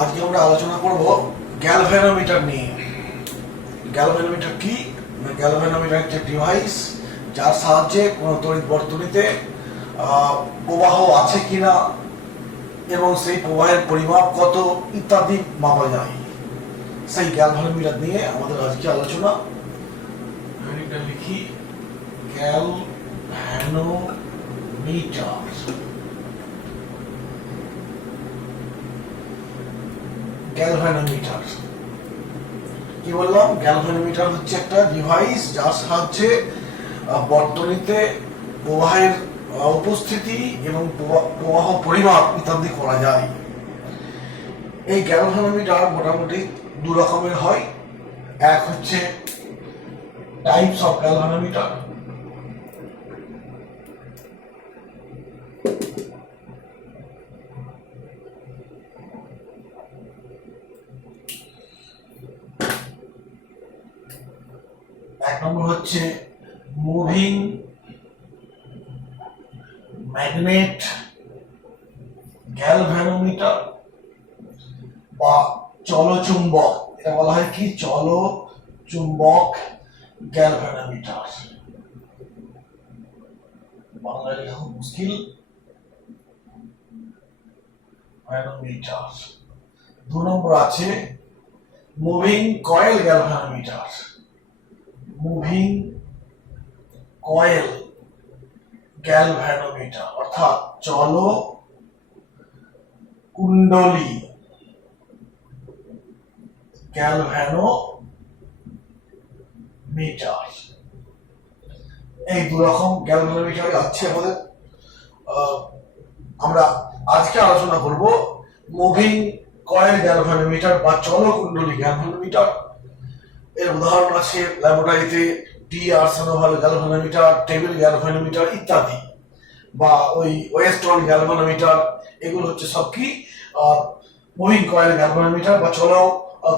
আজকে আমরা আলোচনা করব গ্যালভানোমিটার নিয়ে। গ্যালভানোমিটার কি? গ্যালভানোমিটার একটি ডিভাইস যার সাহায্যে কোনো তড়িৎ বর্তনীতে প্রবাহ আছে কিনা এবং সেই প্রবাহের পরিমাপ কত ইত্যাদি মাপা যায়। সেই গ্যালভানোমিটার নিয়ে আমাদের আজকে আলোচনা। লিখি গ্যালভানোমিটার। গ্যালভানোমিটার কি বললাম? গ্যালভানোমিটার হচ্ছে একটা ডিভাইস যার সাহায্যে বর্তনীতে প্রবাহের উপস্থিতি এবং প্রবাহ পরিমাপ ইত্যাদি করা যায়। এই গ্যালভানোমিটার মোটামুটি দু রকমের হয়। এক হচ্ছে টাইপস অফ গ্যালভানোমিটার, এক নম্বর হচ্ছে মুভিং ম্যাগনেট গ্যালভানোমিটার বা চলচুম্বক। এটা বলা হয় কি? চলচুম্বক গ্যালভানোমিটার। বাংলা লেখা মুশকিল। গ্যালভানোমিটার। দু নম্বর আছে moving coil galvanometer. Moving coil galvanometer অর্থাৎ চল কুণ্ডলী গ্যালভানোমিটার। এই দু রকম গ্যালভানোমিটার আছে আমাদের। আমরা আজকে আলোচনা করব মুভিং কয়েল গ্যালভানোমিটার বা চলকুণ্ডলী গ্যালভানোমিটার। এর উদাহরণ আছে ল্যাবরেটরিতে টি-আর্সেনোভাল গ্যালভানোমিটার, টেবিল গ্যালভানোমিটার ইত্যাদি, বা ওই ওয়েস্টন গ্যালভানোমিটার। এগুলো হচ্ছে সব কি? মুভিং কয়েল গ্যালভানোমিটার বা চল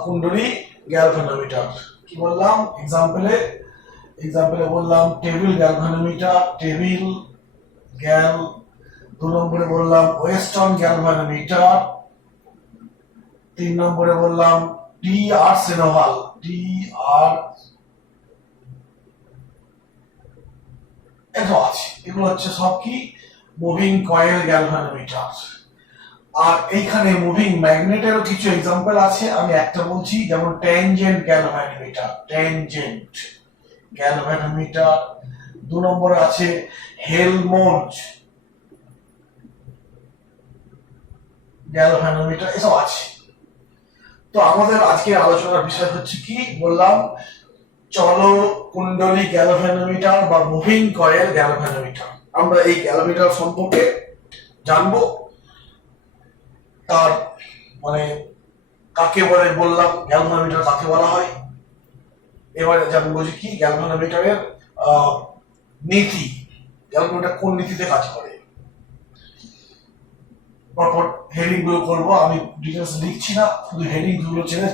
কুণ্ডলী গ্যালভানোমিটার। কি বললাম? এক্সাম্পলে বললাম টেবিল গ্যালভানোমিটার, টেবিল গ্যাল। দু নম্বরে বললাম ওয়েস্টন গ্যালভানোমিটার। তিন নম্বরে বললাম টি-আর্সেনোভাল, এগুলো হচ্ছে সব কি? Moving coil galvanometer. আর এইখানে মুভিং ম্যাগনেটেরও কিছু এক্সাম্পল আছে। আমি একটা বলছি, যেমন ট্যানজেন্ট গ্যালভানোমিটার। দু নম্বরে আছে হেলমোল্টজ গ্যালভানোমিটার, এসব আছে। তো আমাদের আজকে আলোচনার বিষয় হচ্ছে কি বললাম? চল কুণ্ডলী গ্যালভানোমিটার বা মুভিং কয়েল গ্যালভানোমিটার। আমরা এই গ্যালভানোমিটার সম্পর্কে জানবো। তার মানে কাকে বলে বললাম, গ্যালভানোমিটার কাকে বলা হয়। এবারে যেমন বলছি কি গ্যালভানোমিটারের নীতি, গ্যালভানোমিটার কোন নীতিতে কাজ করে। পরপর হেডিং গুলো করবো। আমি ডিটেলস লিখছি না, শুধু হেডিং গুলো ছেড়ে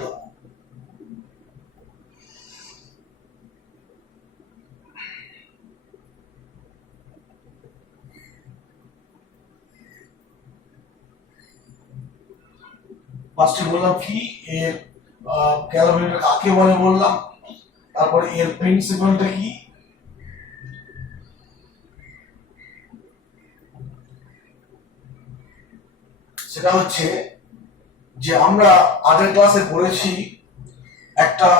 দেবো। ফার্স্টে বললাম কি এর গ্যালভানোমিটার কাকে বলে বললাম, তারপরে এর প্রিন্সিপালটা কি, সেটা হচ্ছে যে আমরা আগের ক্লাসে পড়েছি একটা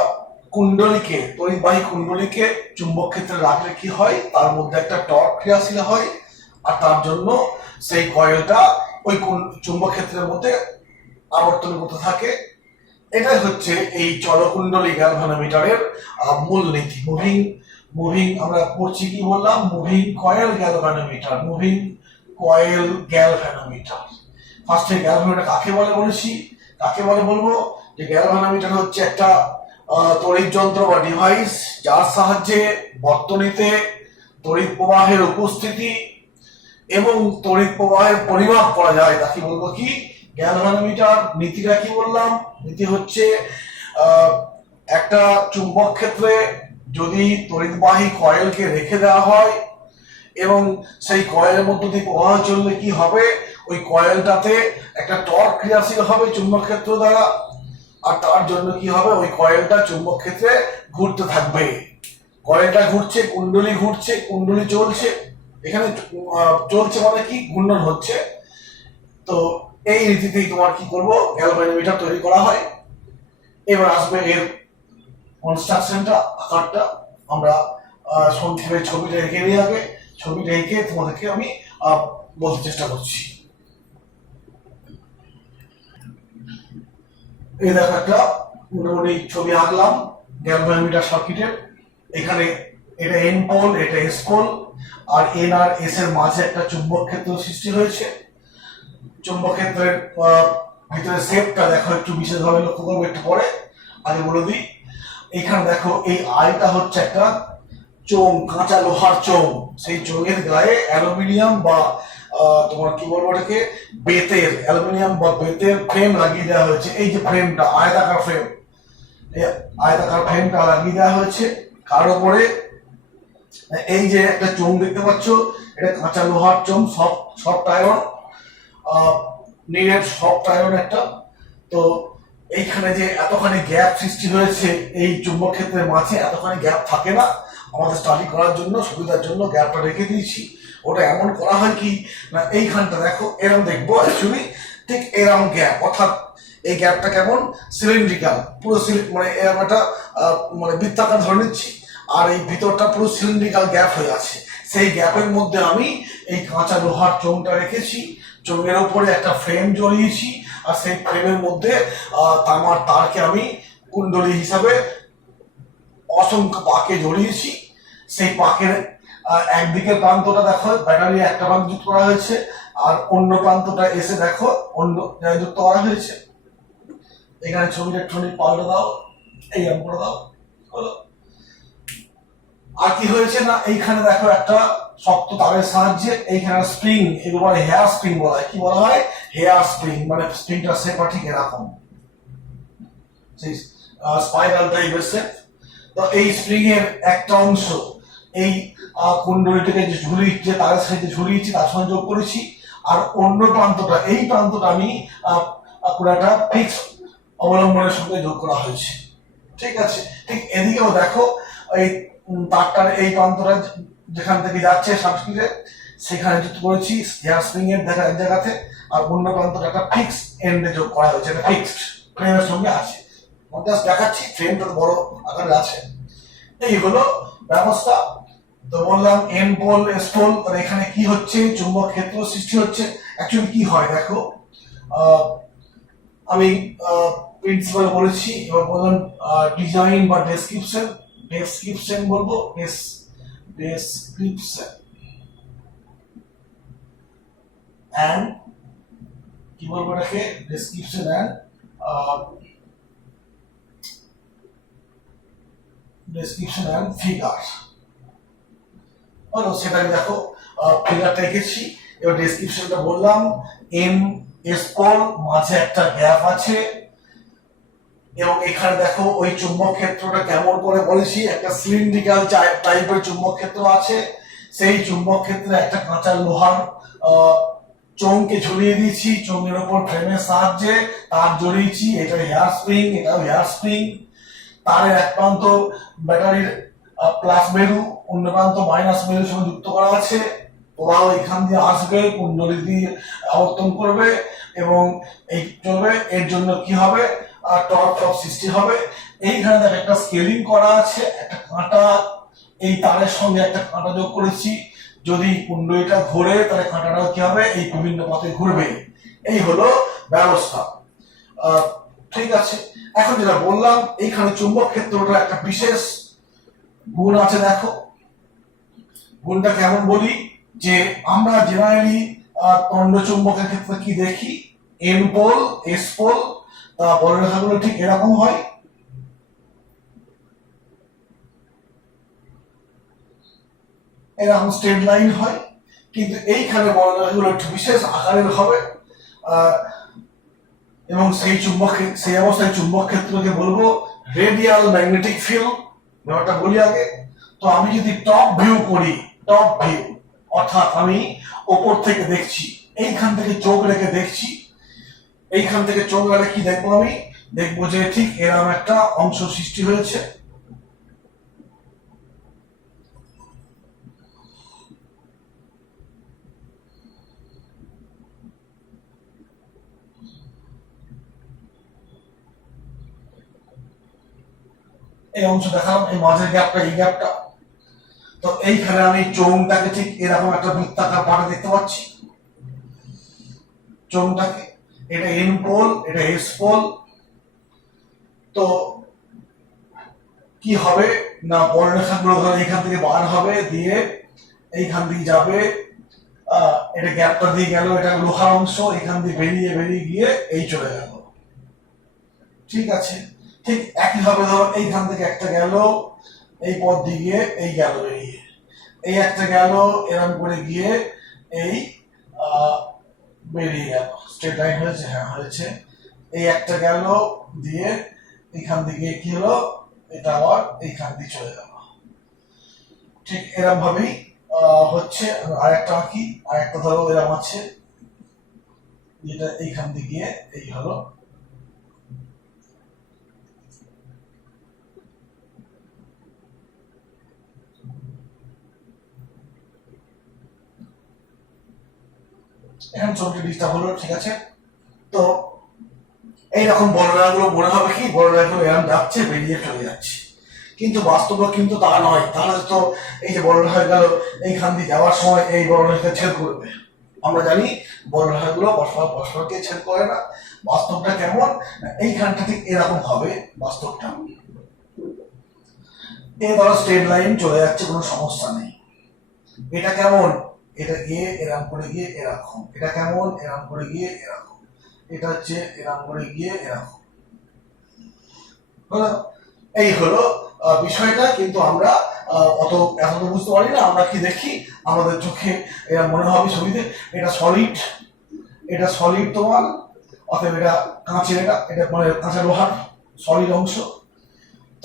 কুণ্ডলীকে, তড়িৎবাহী কুণ্ডলীকে চুম্বক ক্ষেত্রে রাখলে কি হয়, তার মধ্যে একটা টর্ক ক্রিয়াশীল হয়, আর তার জন্য সেই কয়েলটা ওই চুম্বক ক্ষেত্রের মধ্যে আবর্তন করতে থাকে। এটাই হচ্ছে এই চলকুণ্ডলী গ্যালভানোমিটারের মূল নীতি। মুভিং আমরা পড়ছি কি বললাম? Moving coil galvanometer. ফার্স্টে গ্যালভানোমিটার কাকে বলে বলেছি, কাকে বলে বলবো যে গ্যালভানোমিটার হচ্ছে একটা তড়িৎ যন্ত্র বা ডিভাইস যার সাহায্যে বর্তনীতে তড়িৎ প্রবাহের উপস্থিতি এবং তড়িৎ প্রবাহের পরিমাপ করা যায়। তাকে বলবো কি? গ্যালভানোমিটার। নীতিটা কি বললাম? নীতি হচ্ছে একটা চুম্বক ক্ষেত্রে যদি তড়িৎবাহী কয়েলকে রেখে দেওয়া হয় এবং সেই কয়েলের মধ্য দিয়ে প্রবাহ চললে কি হবে, ওই কয়েলটাতে একটা টর্ক ক্রিয়াশীল হবে চুম্বক ক্ষেত্র দ্বারা, আর তার জন্য কি হবে, ওই কয়েলটা চুম্বক ক্ষেত্রে ঘুরতে থাকবে। কয়েলটা ঘুরছে, কুণ্ডলী ঘুরছে, কুণ্ডলী চলছে, এখানে চলছে মানে কি, ঘূর্ণন হচ্ছে। তো এই রীতিতেই তোমার কি করবো, গ্যালভানোমিটার তৈরি করা হয়। এবার আসবে এর কনস্ট্রাকশনটা, আকারটা। আমরা সংক্ষেপে ছবিটা এঁকে নিয়ে আগে, ছবিটা এঁকে তোমাদেরকে আমি বলতে চেষ্টা করছি। এই দেখো একটা মোটামুটি ছবি আঁকলাম গ্যালভানোমিটার সার্কিটের। এখানে এটা এন পোল, এটা এস পোল, আর এন আর এস এর মাঝে একটা চুম্বক ক্ষেত্র সৃষ্টি হয়েছে। চুম্বক ক্ষেত্রের ভিতরে শেপটা দেখো, একটু বিশেষভাবে লক্ষ্য করবো একটু পরে, আগে বলে দিই। এখানে দেখো এই আইটা হচ্ছে একটা চোঙ, কাঁচা লোহার চোঙ। সেই চোঙের গায়ে অ্যালুমিনিয়াম বা তোমার কি বলবো এটাকে, বেতের, অ্যালুমিনিয়াম বা বেতের ফ্রেম লাগিয়ে দেওয়া হয়েছে। এই যে ফ্রেমটা, আয়তাকার ফ্রেম, এই আয়তাকার ফ্রেমটা লাগিয়ে দেওয়া হয়েছে। কার উপরে এই যে একটা চোঙ দেখতে পাচ্ছ, এটা কাঁচা লোহার চোঙ, সফট আয়রন, নিরেট সফট আয়রন একটা। তো এইখানে যে এতখানি গ্যাপ সৃষ্টি হয়েছে এই চুম্বক ক্ষেত্রের মাঝে, এতখানি গ্যাপ থাকে না। আমাদের স্টাডি করার জন্য, সুবিধার জন্য গ্যাপটা রেখে দিয়েছি। ওটা এমন করা হয় কি না, এইখানটা দেখো এরম দেখবো, অ্যাকচুয়ালি ঠিক এরম গ্যাপ, অর্থাৎ এই গ্যাপটা কেমন, সিলিন্ড্রিক্যাল, পুরো মানে এরকম একটা মানে বৃত্তাকার ধরে নিচ্ছি, আর এই ভিতরটা পুরো সিলিন্ড্রিক্যাল গ্যাপ হয়ে আছে। সেই গ্যাপের মধ্যে আমি এই কাঁচা লোহার চোঙটা রেখেছি, চোঙের উপরে একটা ফ্রেম জড়িয়েছি, আর সেই ফ্রেমের মধ্যে তামার তারকে আমি কুণ্ডলী হিসাবে অসংখ্য পাকে জড়িয়েছি। সেই পাকের একদিকের প্রান্তটা দেখো ব্যাটারি একটা প্রান্ত যুক্ত করা হয়েছে, আর অন্য প্রান্তটা এসে দেখো অন্য যুক্ত করা হয়েছে। এখানে ছবিটা একটুখানি পাল্টে দাও, এই করে দাও, হলো। আর কি হয়েছে না, এইখানে দেখো একটা শক্ত তারের সাহায্যে এইখানে স্প্রিং, এগুলো বলে হেয়ার স্প্রিং বলা হয়। কি বলা হয়, হেয়ার স্প্রিং, মানে স্প্রিংটা শেপটা ঠিক এরকম, সেই স্পাইরাল টাইপের শেপ। তো এই স্প্রিং এর একটা অংশ এই কুণ্ডলীটাকে যে ঝুলিয়ে, তারের সাহায্যে ঝুলিয়েছি, তার সঙ্গে যোগ করেছি। আর অন্য প্রান্তটা, এই প্রান্তটা আমি পুরো একটা ফিক্স অবলম্বনের সঙ্গে যোগ করা হয়েছে। ঠিক আছে, ঠিক এদিকেও দেখো এই তারটার এই প্রান্তটা যেখান থেকে যাচ্ছে সাবস্ক্রিপ্টে, সেখানে যুক্ত করেছি হেয়ার স্প্রিং এর দেখা এক জায়গাতে, আর অন্য প্রান্তটা একটা ফিক্স এন্ডে যোগ করা হয়েছে, এটা ফিক্সড ফ্রেমের সঙ্গে আছে। জাস্ট দেখাচ্ছি, ফ্রেমটা বড় আকারে আছে। এই হলো ব্যবস্থা। তো বললাম এন পোল, এস পোল। এখানে কি হচ্ছে, চুম্বক ক্ষেত্র সৃষ্টি হচ্ছে। অ্যাকচুয়ালি কি হয় দেখো, আমি প্রিন্সিপাল বলেছি, এবার বললাম ডিজাইন বা ডেসক্রিপশন বলবো, ডেসক্রিপশন এন্ড কি বলবো এটাকে, ডেসক্রিপশন এন্ড ফিগার হলো। সেটা দেখো ফিগারটা এঁকেছি। এবার ডেসক্রিপশনটা বললাম, এম এস পোল, মাঝে একটা গ্যাপ আছে, এবং এখানে দেখো ওই চুম্বক ক্ষেত্রটা কেমন করে বলেছি, একটা সিলিন্ড্রিক্যাল টাইপের চুম্বক ক্ষেত্র আছে। সেই চুম্বক ক্ষেত্রে একটা কাঁচা লোহার চোঙকে ঝুলিয়ে দিয়েছি, চোঙের উপর ফ্রেমের সাহায্যে তার জড়িয়েছি, এটা হেয়ার স্প্রিং, এটাও হেয়ার স্প্রিং। তারের এক প্রান্ত ব্যাটারির প্লাস মেরু, অন্য প্রান্ত মাইনাস মেরুর সঙ্গে যুক্ত করা আছে। প্রবাহ এখান দিয়ে আসবে, কুণ্ডলী দিয়ে আবর্তন করবে এবং এই চলবে। এর জন্য কি হবে, টর্ক সৃষ্টি হবে। এইখানে দেখো একটা স্কেলিং করা আছে, একটা কাঁটা, এই তারের সঙ্গে একটা কাঁটা যোগ করেছি। যদি কুণ্ডলীটা ঘোরে তাহলে কাঁটাটাও কি হবে, এই বিভিন্ন পথে ঘুরবে। এই হলো ব্যবস্থা। ঠিক আছে, এখন যেটা বললাম, এইখানে চুম্বক ক্ষেত্রটা একটা বিশেষ গুণ আছে। দেখো গুণটা কেমন বলি, যে আমরা জেনারেলি তন্ড চুম্বকের ক্ষেত্রে কি দেখি, এন পোল, এস পোল, বলরেখাগুলো ঠিক এরকম হয়। এরকম স্ট্রেট লাইন হয়, কিন্তু এইখানে বলরেখাগুলো একটু বিশেষ আকারের হবে। এবং সেই অবস্থায় চুম্বক ক্ষেত্রকে বলবো রেডিয়াল ম্যাগনেটিক ফিল্ড। ব্যাপারটা বলি আগে। তো আমি যদি টপ ভিউ করি, টপ ভিউ অর্থাৎ আমি ওপর থেকে দেখছি, এইখান থেকে চোখ রেখে দেখছি, এইখান থেকে চোখ রেখে কি দেখবো, আমি দেখবো যে ঠিক এরকম একটা অংশ সৃষ্টি হয়েছে। এই অংশ দেখালাম, এই মাঝের গ্যাপটা, এই গ্যাপটা। তো এইখানে আমি চোঙটাকে ঠিক এরকম একটা বৃত্তাকার পাটে দেখতে পাচ্ছি। চোঙটাকে, এটা এন পোল, এটা এস পোল। তো কি হবে না, বর্ণরেখাগুলো ধরো এখান থেকে বার হবে, দিয়ে এইখান দিয়ে যাবে, এটা গ্যাপটা দিয়ে গেল, এটা লোহার অংশ, এখান দিয়ে বেরিয়ে বেরিয়ে গিয়ে এই চলে গেল। ঠিক আছে, ঠিক একইভাবে ধরো এইখান থেকে একটা গেল, এই পথ দিয়ে গিয়ে এই গেল বেরিয়ে, এই একটা গেল এরকম করে গিয়ে এই বেরিয়ে গেল। স্ট্রেট লাইন হয়েছে, হ্যাঁ হয়েছে। এই একটা গেল দিয়ে এইখান থেকে কি হলো, এটা আবার এইখান দিয়ে চলে গেল। ঠিক এরকম ভাবেই হচ্ছে। আরেকটা কি, আরেকটা ধরো এরকম আছে, যেটা এইখান দিয়ে গিয়ে এই হলো। এখন ছবিটি ডিস্টার্ব হলো, ঠিক আছে। তো এইরকম বর্ণনাগুলো মনে হবে কি, বর্ণনাগুলো এরকম যাচ্ছে বেরিয়ে চলে যাচ্ছে, কিন্তু বাস্তবে কিন্তু তা নয়। তাহলে তো এই যে বর্ণনা হয়ে গেল, এইখান দিয়ে যাওয়ার সময় এই বর্ণনাকে ছেদ করবে। আমরা জানি বর্ণনাগুলো পরস্পর পরস্পরকে ছেদ করে না। বাস্তবটা কেমন, এইখানটা ঠিক এরকম হবে বাস্তবটা। এই ধরো স্ট্রেট লাইন চলে যাচ্ছে, কোনো সমস্যা নেই। এটা কেমন, এটা গিয়ে এরকম করে গিয়ে এরকম, এটা কেমন এরকম করে গিয়ে এরকম, এটা হচ্ছে এরকম করে গিয়ে এরকম হলো। এই হলো বিষয়টা। কিন্তু আমরা অত এত তো বুঝতে পারি না। আমরা কি দেখি, আমাদের চোখে এরা মনে হবে ছবিতে এটা সলিড, এটা সলিড তোমার, অতএব এটা কাঁচের, এটা এটা মানে কাঁচা লোহার সলিড অংশ।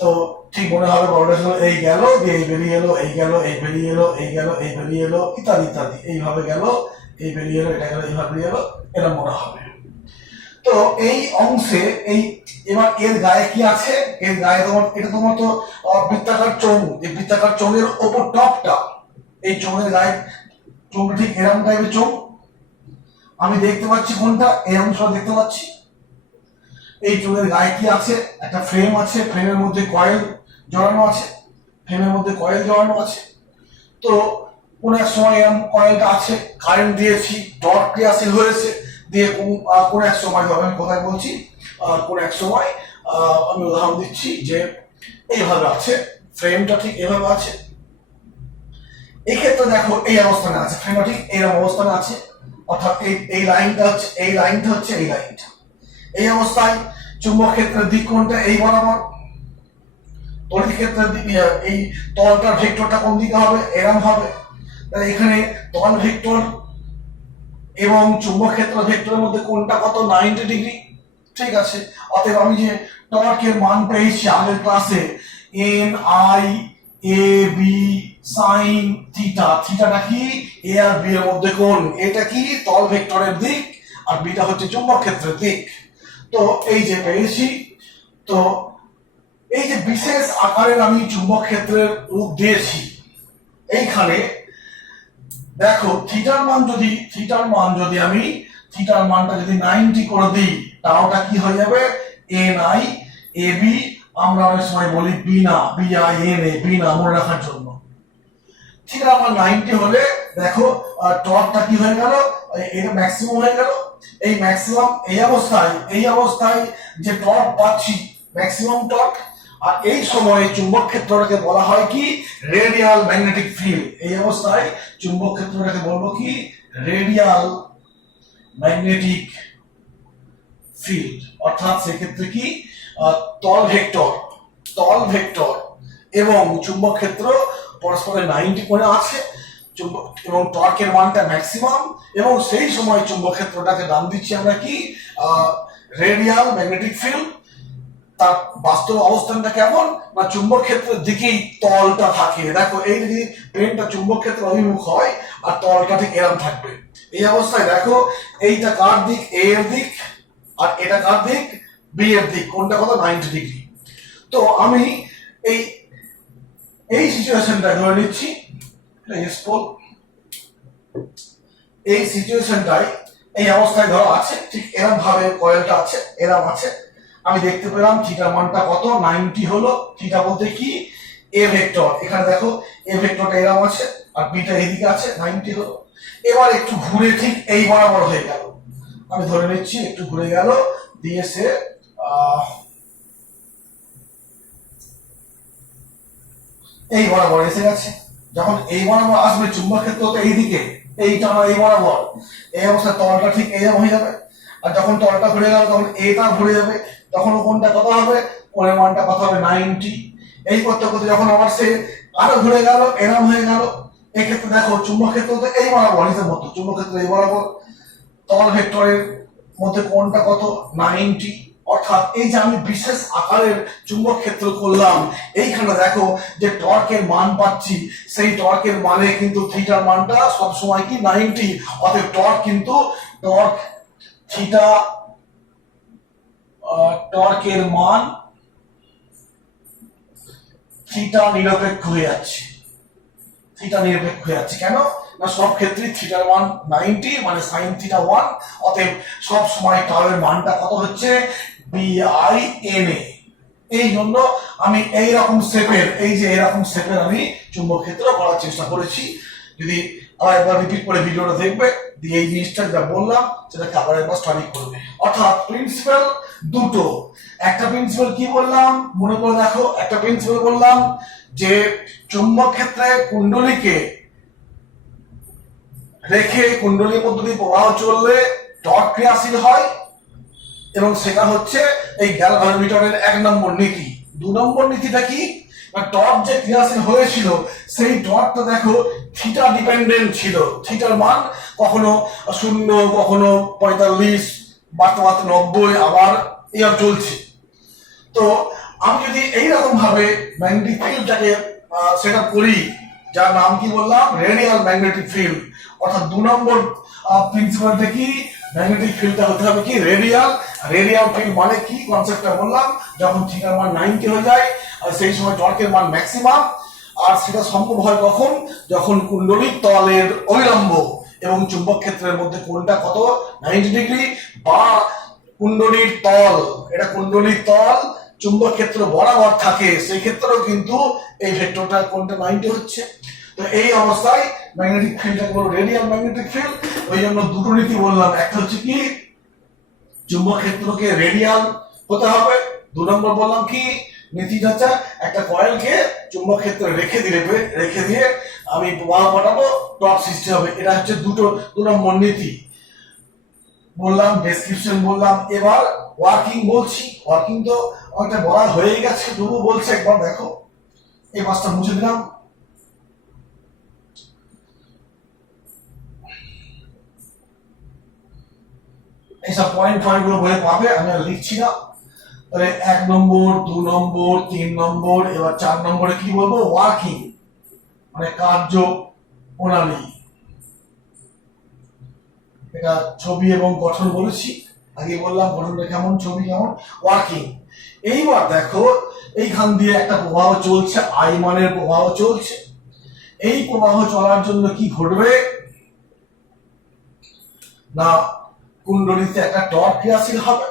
তো ঠিক মনে হবে বড়টা এই গেল দিয়ে এই বেরিয়ে এলো, এই গেল এই বেরিয়ে এলো, এই গেল এই বেরিয়ে এলো, ইত্যাদি ইত্যাদি, এইভাবে গেল এই বেরিয়ে এলো, এটা গেল এইভাবে বেরিয়ে এলো, এটা মনে হবে। তো এই অংশে এই এবার এর গায়ে কি আছে, এর গায়ে তোমার এটা তোমার তো বৃত্তাকার চোঙ, এই বৃত্তাকার চোঙের ওপর টপটা, এই চোঙের গায়ে চোঙটা ঠিক এরকম টাইপের চোঙ। আমি দেখতে পাচ্ছি কোনটা, এই অংশটা দেখতে পাচ্ছি। এই চোঙের গায়ে কি আছে, একটা ফ্রেম আছে, ফ্রেমের মধ্যে কয়েল জড়ানো আছে, ফ্রেমের মধ্যে কয়েল জড়ানো আছে। তো কোন এক সময় এরকম কয়েলটা আছে, কারেন্ট দিয়েছি, টর্ক ক্রিয়াশীল হয়েছে, দিয়ে কোন এক সময়, আমি কোথায় বলছি, কোন এক সময় আমি উদাহরণ দিচ্ছি যে এইভাবে আছে, ফ্রেমটা ঠিক এভাবে আছে। এক্ষেত্রে দেখো এই অবস্থানে আছে, ফ্রেমটা ঠিক এইরকম অবস্থানে আছে, অর্থাৎ এই লাইনটা হচ্ছে, এই লাইনটা হচ্ছে এই লাইনটা। এই অবস্থায় চুম্বক ক্ষেত্রের দিক কোনটা, এই বরাবর। তড়িৎ ক্ষেত্রের দিক, এই তলটার ভেক্টরটা কোন দিকে হবে, এরকম হবে। তাহলে এখানে তল ভেক্টর এবং চুম্বক ক্ষেত্র ভেক্টরের মধ্যে কোনটা কত, 90 ডিগ্রি। ঠিক আছে, অতএব আমি যে টর্কের মান পেয়েছি আগের ক্লাসে, N I A B sine theta, থিটাটা কি, এ আর বি এর মধ্যে কোন, এটা কি তল ভেক্টরের দিক, আর বিটা হচ্ছে চুম্বক ক্ষেত্রের দিক। তো এই যে পেয়েছি। তো এই যে বিশেষ আকারের আমি চুম্বক ক্ষেত্রের রূপ দিয়েছি, এইখানে দেখো থিটার মান যদি আমি থিটার মানটা যদি 90 করে দিই, তাওটা কি হয়ে যাবে, এন আই এ বি। আমরা অনেক সময় বলি বি না, B I N A, B না, মনে রাখার জন্য। থিটা আমার 90 হলে দেখো টর্কটা কি হয়ে গেল, এটা ম্যাক্সিমাম হয়ে গেল। এই ম্যাক্সিমাম এই অবস্থায় যে টর্ক পাচ্ছি, ম্যাক্সিমাম টর্ক। আর এই সময়ে চুম্বক ক্ষেত্রটাকে বলা হয় কি, রেডিয়াল ম্যাগনেটিক ফিল্ড। এই অবস্থায় চুম্বক ক্ষেত্রটাকে বলবো কি, রেডিয়াল ম্যাগনেটিক ফিল্ড। অর্থাৎ সেক্ষেত্রে কি, তল ভেক্টর এবং চুম্বক ক্ষেত্র পরস্পরের 90 কোণে আছে, চুম্বক এবং টর্কের মানটা ম্যাক্সিমাম, এবং সেই সময় চুম্বক ক্ষেত্রটাকে নাম দিচ্ছি আমরা কি, রেডিয়াল ম্যাগনেটিক ফিল্ড। তার বাস্তব অবস্থানটা কেমন না, চুম্বক ক্ষেত্রের দিকেই তলটা থাকে। দেখো এই যদি পেনটা চুম্বক ক্ষেত্র অভিমুখ হয় আর তলটা ঠিক এরকম থাকবে, এই অবস্থায় দেখো এইটা কার দিক, এ এর দিক, আর এটা কার দিক, বি এর দিক, কোনটা কত 90 ডিগ্রি। তো আমি এই এই সিচুয়েশনটা ধরে নিচ্ছি, এই সিচুয়েশনটাই এই অবস্থায় ধরো আছে, ঠিক এরকম ভাবে কয়েলটা আছে, এরকম আছে। আমি দেখতে পেলাম থিটার মানটা কত 90 হলো। থিটা বলতে কি, এ ভেক্টর, এখানে দেখো এ ভেক্টরটা এরকম আছে আর বিটা এদিকে আছে, 90 হলো। এবার একটু ঘুরে ঠিক এই বরাবর হয়ে গেল, আমি ধরে নিচ্ছি একটু ঘুরে গেল, দিয়েছে এই বরাবর এসে গেছে। যখন এই বরাবর আসবে চুম্বক ক্ষেত্র তো এইদিকে, এইটা আমার এই বরাবর, এই অবস্থায় তলটা ঠিক এইরকম হয়ে যাবে। আর যখন তলটা ঘুরে গেল তখন এটা ঘুরে যাবে, তখন কোনটা কত হবে, কোণের মানটা কত হবে 90। এই করতে করতে যখন আবার সে আরো ঘুরে গেল, এরকম হয়ে গেল। এক্ষেত্রে দেখো চুম্বক ক্ষেত্র তো এই বরাবর, হিসেব মতো চুম্বক ক্ষেত্র এই বরাবর, তল ভেক্টরের মধ্যে কোণটা কত 90। অর্থাৎ এই যে আমি বিশেষ আকারের চুম্বক ক্ষেত্র করলাম, এইখানে দেখো যে টর্কের মান পাচ্ছি, সেই টর্কের মানে কিন্তু থিটার মানটা সব সময় কি 90। অতএব টর্ক কিন্তু টর্ক থিটা, টর্কের মান থিটা নিরপেক্ষ হয়ে যাচ্ছে। থিটা নিরপেক্ষ হয়ে যাচ্ছে কেন না, সব ক্ষেত্রে থিটার মান 90 মানে sin থিটা 1। অতএব সব সময় টাউয়ের মানটা কত হচ্ছে, BI/NA। এই জন্য আমি এই রকম শেপের, এই যে এরকম শেপের আমি চুম্বক ক্ষেত্র করার চেষ্টা করেছি। যদি আবার একবার রিপিট করে ভিডিওটা দেখবে, দিয়ে এই জিনিসটা যা বললাম সেটাকে আবার একবার স্টাডি করবে। অর্থাৎ প্রিন্সিপাল দুটো, একটা প্রিন্সিপাল কি বললাম মনে করে দেখো, একটা প্রিন্সিপাল বললাম যে চুম্বক ক্ষেত্রে কুণ্ডলীকে রেখে কুণ্ডলীর মধ্য দিয়ে প্রবাহ চললে টর্ক ক্রিয়াশীল হয়, এবং সেটা হচ্ছে এই গ্যালভানোমিটারের 1 নম্বর নীতি। 2 নম্বর নীতিটা কি, টর্ক যে ক্রিয়াশীল হয়েছিল সেই টর্কটা দেখো থিটা ডিপেন্ডেন্ট ছিল। থিটার মান কখনো 0, কখনো 45, বাড়তে বাড়তে 90, আবার এর চলছে। তো আমি যদি এইরকম ভাবে ম্যাগনেটিক ফিল্ডটাকে সেট আপ করি, যার নাম কি বললাম, রেডিয়াল ম্যাগনেটিক ফিল্ড। অর্থাৎ 2 নম্বর প্রিন্সিপালটা কি, ম্যাগনেটিক ফিল্ডটা হতে হবে কি রেডিয়াল। রেডিয়াল ফিল্ড মানে কি, কনসেপ্টটা বললাম, যখন থিটার মান 90 হয়ে যায় আর সেই সময় টর্কের মান ম্যাক্সিমাম। আর সেটা সম্ভব হয় কখন, যখন কুণ্ডলীর তলের অবিলম্ব এবং চুম্বক ক্ষেত্রের মধ্যে কোণটা কত 90 ডিগ্রি, বা কুণ্ডলীর তল, এটা কুণ্ডলীর তল চুম্বক ক্ষেত্র বরাবর থাকে, সেই ক্ষেত্রেও কিন্তু এই ভেক্টরটা কোণটা 90 হচ্ছে। তো এই অবস্থায় ম্যাগনেটিক ফিল্ডটাকে বলো রেডিয়াল ম্যাগনেটিক ফিল্ড। ওই জন্য দুটো নীতি বললাম, একটা হচ্ছে কি চুম্বক ক্ষেত্রকে রেডিয়াল হতে হবে, 2 নম্বর বললাম কি নীতিটা হচ্ছে একটা কয়েলকে চুম্বক ক্ষেত্রে রেখে দিয়ে আমি প্রবাহ পাঠাবো, টর্ক সৃষ্টি হবে। এটা হচ্ছে 2 নম্বর নীতি বললাম, ডেসক্রিপশন বললাম। এবার ওয়ার্কিং বলছি, ওয়ার্কিং তো অনেকটা বলা হয়ে গেছে, তবু বলছে একবার দেখো, এই মাছটা মুছে দিলাম। এইসব পয়েন্ট গুলো বইয়ে পাবে, আমি আর লিখছি না। তাহলে 1 নম্বর, 2 নম্বর, 3 নম্বর, এবার 4 নম্বরে কি বলবো, ওয়ার্কিং মানে কার্য প্রণালী। এটা ছবি এবং গঠন বলেছি, আগে বললাম গঠনটা কেমন, ছবি কেমন, ওয়ার্কিং। এইবার দেখো এইখান দিয়ে একটা প্রবাহ চলছে, আই মানের প্রবাহ চলছে। এই প্রবাহ চলার জন্য কি ঘটবে না, কুণ্ডলীতে একটা টর্ক ক্রিয়াশীল হবে।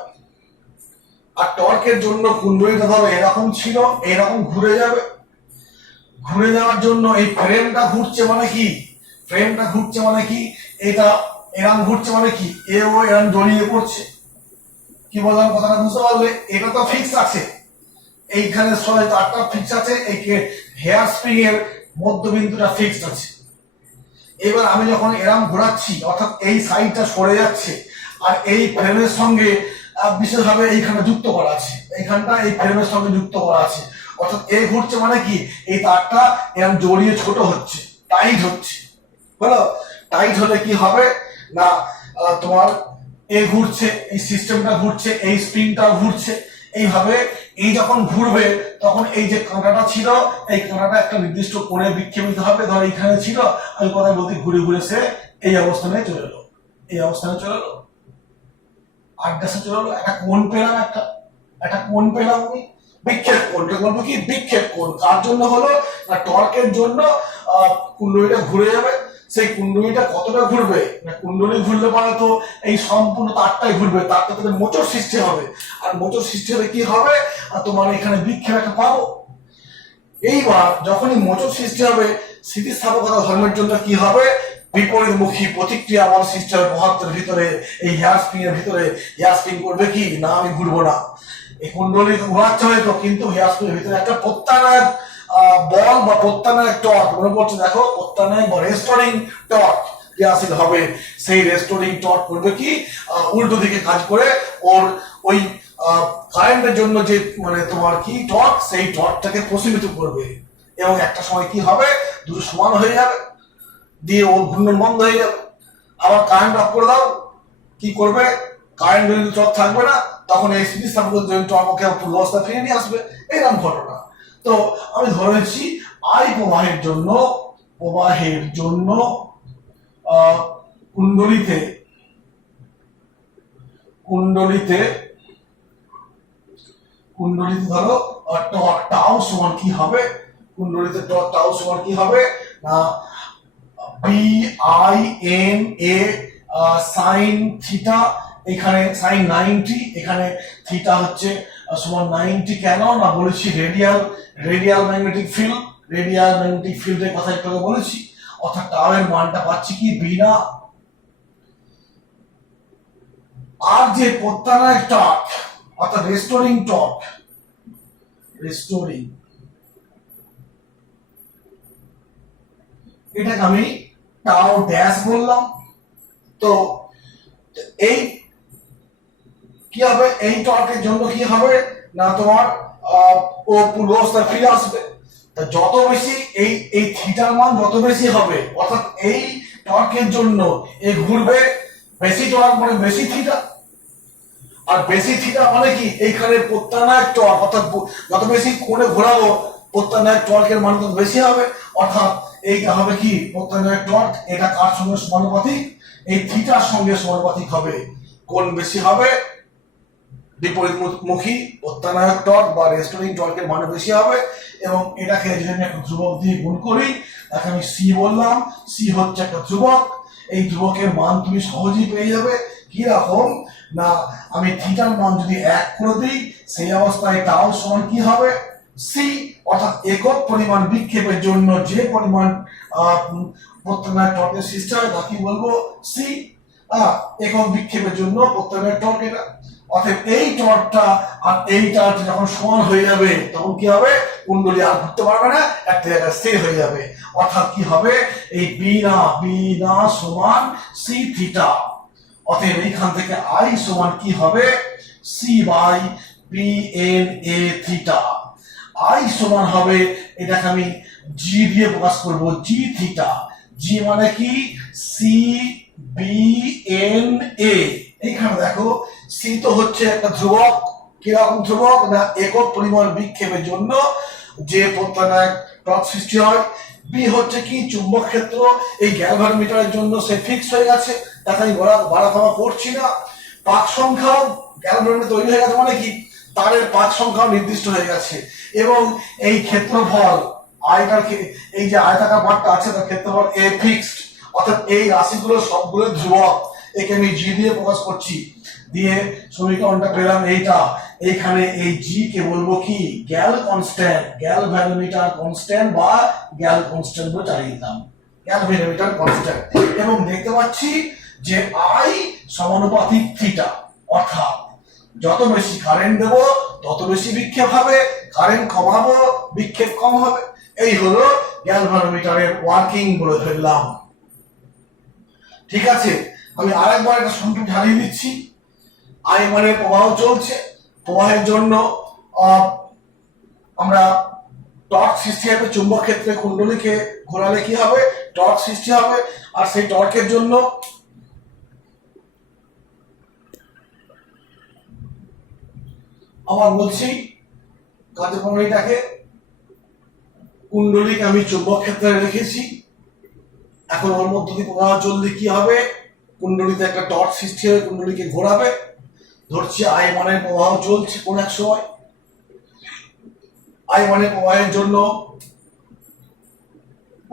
আর টর্কের জন্য কুণ্ডলীটা ধরো এরকম ছিল, এরকম ঘুরে যাবে। ঘুরে যাওয়ার জন্য এই ফ্রেমটা ঘুরছে মানে কি, ফ্রেমটা ঘুরছে মানে কি, এটা এরকম ঘুরছে মানে কি, এও এরকম জড়িয়ে পড়ছে। কি বললাম কথাটা বুঝতে পারলে, এটা তো ফিক্স আছে, এইখানে সবাই তারটা ফিক্স আছে, এই হেয়ার স্প্রিং এর মধ্যবিন্দুটা ফিক্সড আছে। এবার আমি যখন এরকম ঘোরাচ্ছি, অর্থাৎ এই সাইডটা সরে যাচ্ছে, আর এই ফ্রেমের সঙ্গে বিশেষভাবে এইখানে যুক্ত করা আছে, এইখানটা এই ফ্রেমের সঙ্গে যুক্ত করা আছে। অর্থাৎ এ ঘুরছে মানে কি, এই তারটা এরকম জড়িয়ে ছোট হচ্ছে, টাইট হচ্ছে। বলো টাইট হলে কি হবে না, তোমার এ ঘুরছে, এই সিস্টেমটা ঘুরছে, এই স্প্রিংটা ঘুরছে। এইভাবে এই যখন ঘুরবে তখন এই যে কাঁটাটা ছিল, এই কাঁটাটা একটা নির্দিষ্ট কোণে বিক্ষেপিত হবে। ধর এইখানে ছিল, আমি কোথায় বলতে ঘুরে ঘুরে সে এই অবস্থানে চলে এলো। এই অবস্থানে চলে এলো, আগ্রাসে চলে এলো, একটা কোণ পেলাম, একটা কোণ পেলাম আমি, বিক্ষেপ কোণটা বলবো কি বিক্ষেপ কোণ। কার জন্য হলো না টর্কের জন্য। কুণ্ডলীটা ঘুরে যাবে, সেই কুণ্ডলীটা কতটা ঘুরবে না কুণ্ডলী ঘুরলে পরে তো এই সম্পূর্ণ তারটাই ঘুরবে, তারটা থেকে মোচড় সৃষ্টি হবে, আর মোচড় সৃষ্টি হলে কি হবে তোমার এখানে বিক্ষেপ একটা পাবো। এইবার যখনই মোচড় সৃষ্টি হবে স্থিতিস্থাপকতা ধর্মের জন্য কি হবে বিপরীতমুখী প্রতিক্রিয়া আমার সৃষ্টি হবে মহাত্মের ভিতরে। এই হেয়ার স্প্রিং এর ভিতরে হেয়ার স্প্রিং করবে কি না আমি ঘুরবো না, এই কুণ্ডলী ঘোরাচ্ছে হয়তো কিন্তু হেয়ার স্প্রিং এর ভিতরে একটা প্রত্যানায়ক বল বা প্রত্যানায়ক টর্ক মনে পড়ছে, দেখো প্রত্যানায়ক বা রেস্টোরিং টর্ক ক্রিয়াশীল হবে। সেই রেস্টোরিং টর্ক করবে কি উল্টো দিকে কাজ করে ওর ওই কারেন্টের জন্য যে মানে তোমার কি টর্ক সেই টর্কটাকে প্রশমিত করবে, এবং একটা সময় কি হবে দুটো সমান হয়ে যাবে, দিয়ে ওর ঘূর্ণন বন্ধ হয়ে যাবে। আবার কারেন্ট অফ করে দাও, কি করবে কারেন্ট যদি টর্ক থাকবে না তখন এই স্থিতিস্থাপক টর্ককে পূর্বাবস্থা ফিরিয়ে নিয়ে আসবে, এইরকম ঘটনা। তো আমি ধরেছি আই প্রবাহের জন্য কুণ্ডলীতে ধরো টর্ক টাউ সমান কি হবে, কুণ্ডলীতে টর্ক টাউ সমান কি হবে না BINA সাইন থিটা, এখানে সাইন 90, এখানে থিটা হচ্ছে সমান 90। কেন না বলেছি রেডিয়াল ম্যাগনেটিক ফিল্ডের কথা একটু বলেছি, অর্থাৎ টাউ এর মানটা পাচ্ছি কি বিনা। আর যে প্রত্যানায়ক টর্ক অর্থাৎ রেস্টোরিং টর্ক, এটাকে আমি টাউ ড্যাশ বললাম। তো এই কি হবে এই টর্কের জন্য কি হবে না তোমার ও পূর্বাবস্থায় ফিরে আসবে। তা যত বেশি এই থিটার মান যত বেশি হবে অর্থাৎ এই টর্কের জন্য এই ঘুরবে বেশি টর্ক মানে বেশি থিটা, আর বেশি থিটা মানে কি এইখানে প্রত্যানায়ক টর্ক অর্থাৎ যত বেশি কোণে ঘোরাবো প্রত্যানায়ক টর্কের মান তত বেশি হবে, অর্থাৎ এইটা হবে কি প্রত্যানায়ক টর্ক এটা কার সঙ্গে সমানুপাতিক এই থিটার সঙ্গে সমানুপাতিক হবে। কোণ বেশি হবে বিপরীতমুখী প্রত্যানায়ক টর্ক বা রেস্টোরিং টর্কের মান বেশি হবে, এবং এটাকে যদি আমি একটা ধ্রুবক দিয়ে গুণ করি তাকে আমি সি বললাম, সি হচ্ছে একটা ধ্রুবক। এই ধ্রুবকের মান তুমি সহজেই পেয়ে যাবে কি রকম না আমি থিটার মান যদি 1 করে দিই সেই অবস্থায় টাউ সমান কি হবে সি, অর্থাৎ একক পরিমাণ বিক্ষেপের জন্য যে পরিমাণ প্রত্যানায়ক টর্কের সৃষ্টি হয় তাকে বলবো সি। একক বিক্ষেপের জন্য প্রত্যানায়ক টর্ক এটা, অর্থাৎ এই টর্কটা আর এই টর্ক যখন সমান হয়ে যাবে তখন কি হবে কুণ্ডলী আর ঘুরতে পারবে না, একটা জায়গায় স্থির হয়ে যাবে। অর্থাৎ কি হবে এই বিনা সমান সি থিটা, অতএব এইখান থেকে আই সমান কি হবে C by BNA theta. I সমান হবে এটাকে আমি জি দিয়ে প্রকাশ করবো জি থিটা, জি মানে কি CBNA। এইখানে দেখো সি তো হচ্ছে একটা ধ্রুবক, কিরকম ধ্রুবক না একক পরিমাণ বিক্ষেপের জন্য যে প্রত্যানায়ক টর্ক সৃষ্টি হয়। বি হচ্ছে কি চুম্বক ক্ষেত্র, এই গ্যালভানোমিটারের জন্য সে ফিক্স হয়ে গেছে, তাকে আমি বাড়া কমা করছি না। পাক সংখ্যাও গ্যালভানোমিটার তৈরি হয়ে গেছে মানে কি তারের পাক সংখ্যাও নির্দিষ্ট হয়ে গেছে, এবং এই ক্ষেত্রফল এই যে আয়তাকার পার্টটা আছে তার ক্ষেত্রফল এ ফিক্সড, অর্থাৎ এই রাশিগুলো সবগুলো ধ্রুবক। একে আমি জি দিয়ে প্রকাশ করছি, দিয়ে সমীকরণটা পেলাম এইটা। এইখানে এই জি কে বলবো কি গ্যালভানোমিটার কনস্ট্যান্ট বা গ্যাল কনস্ট্যান্ট বলে চালিয়ে দিলাম, গ্যালভানোমিটার কনস্ট্যান্ট। এবং দেখতে পাচ্ছি যে আই সমানুপাতিক থিটা, অর্থাৎ যত বেশি কারেন্ট দেবো তত বেশি বিক্ষেপ হবে, কারেন্ট কমাবো বিক্ষেপ কম হবে। এই হলো গ্যালভানোমিটারের ওয়ার্কিং বলে ফেললাম। ঠিক আছে, আমি আরেকবার একটা সংখ্যা ঢালিয়ে দিচ্ছি। আই মানে প্রবাহ চলছে, প্রবাহের জন্য আমরা টর্ক সৃষ্টি হবে চুম্বক ক্ষেত্রে, কুণ্ডলীকে ঘোরালে কি হবে টর্ক সৃষ্টি হবে, আর সেই টর্কের জন্য আবার বলছি কার্যপ্রণালীটাকে কুণ্ডলীকে আমি চুম্বক ক্ষেত্রে রেখেছি, এখন ওর মধ্য দিয়ে প্রবাহ চললে কি হবে কুণ্ডলিতে একটা টর্ক সৃষ্টি হয়ে কুণ্ডলীকে ঘোরাবে। ধরছি আই মানের প্রবাহ চলছে কোন এক সময়, আই মানের প্রবাহের জন্য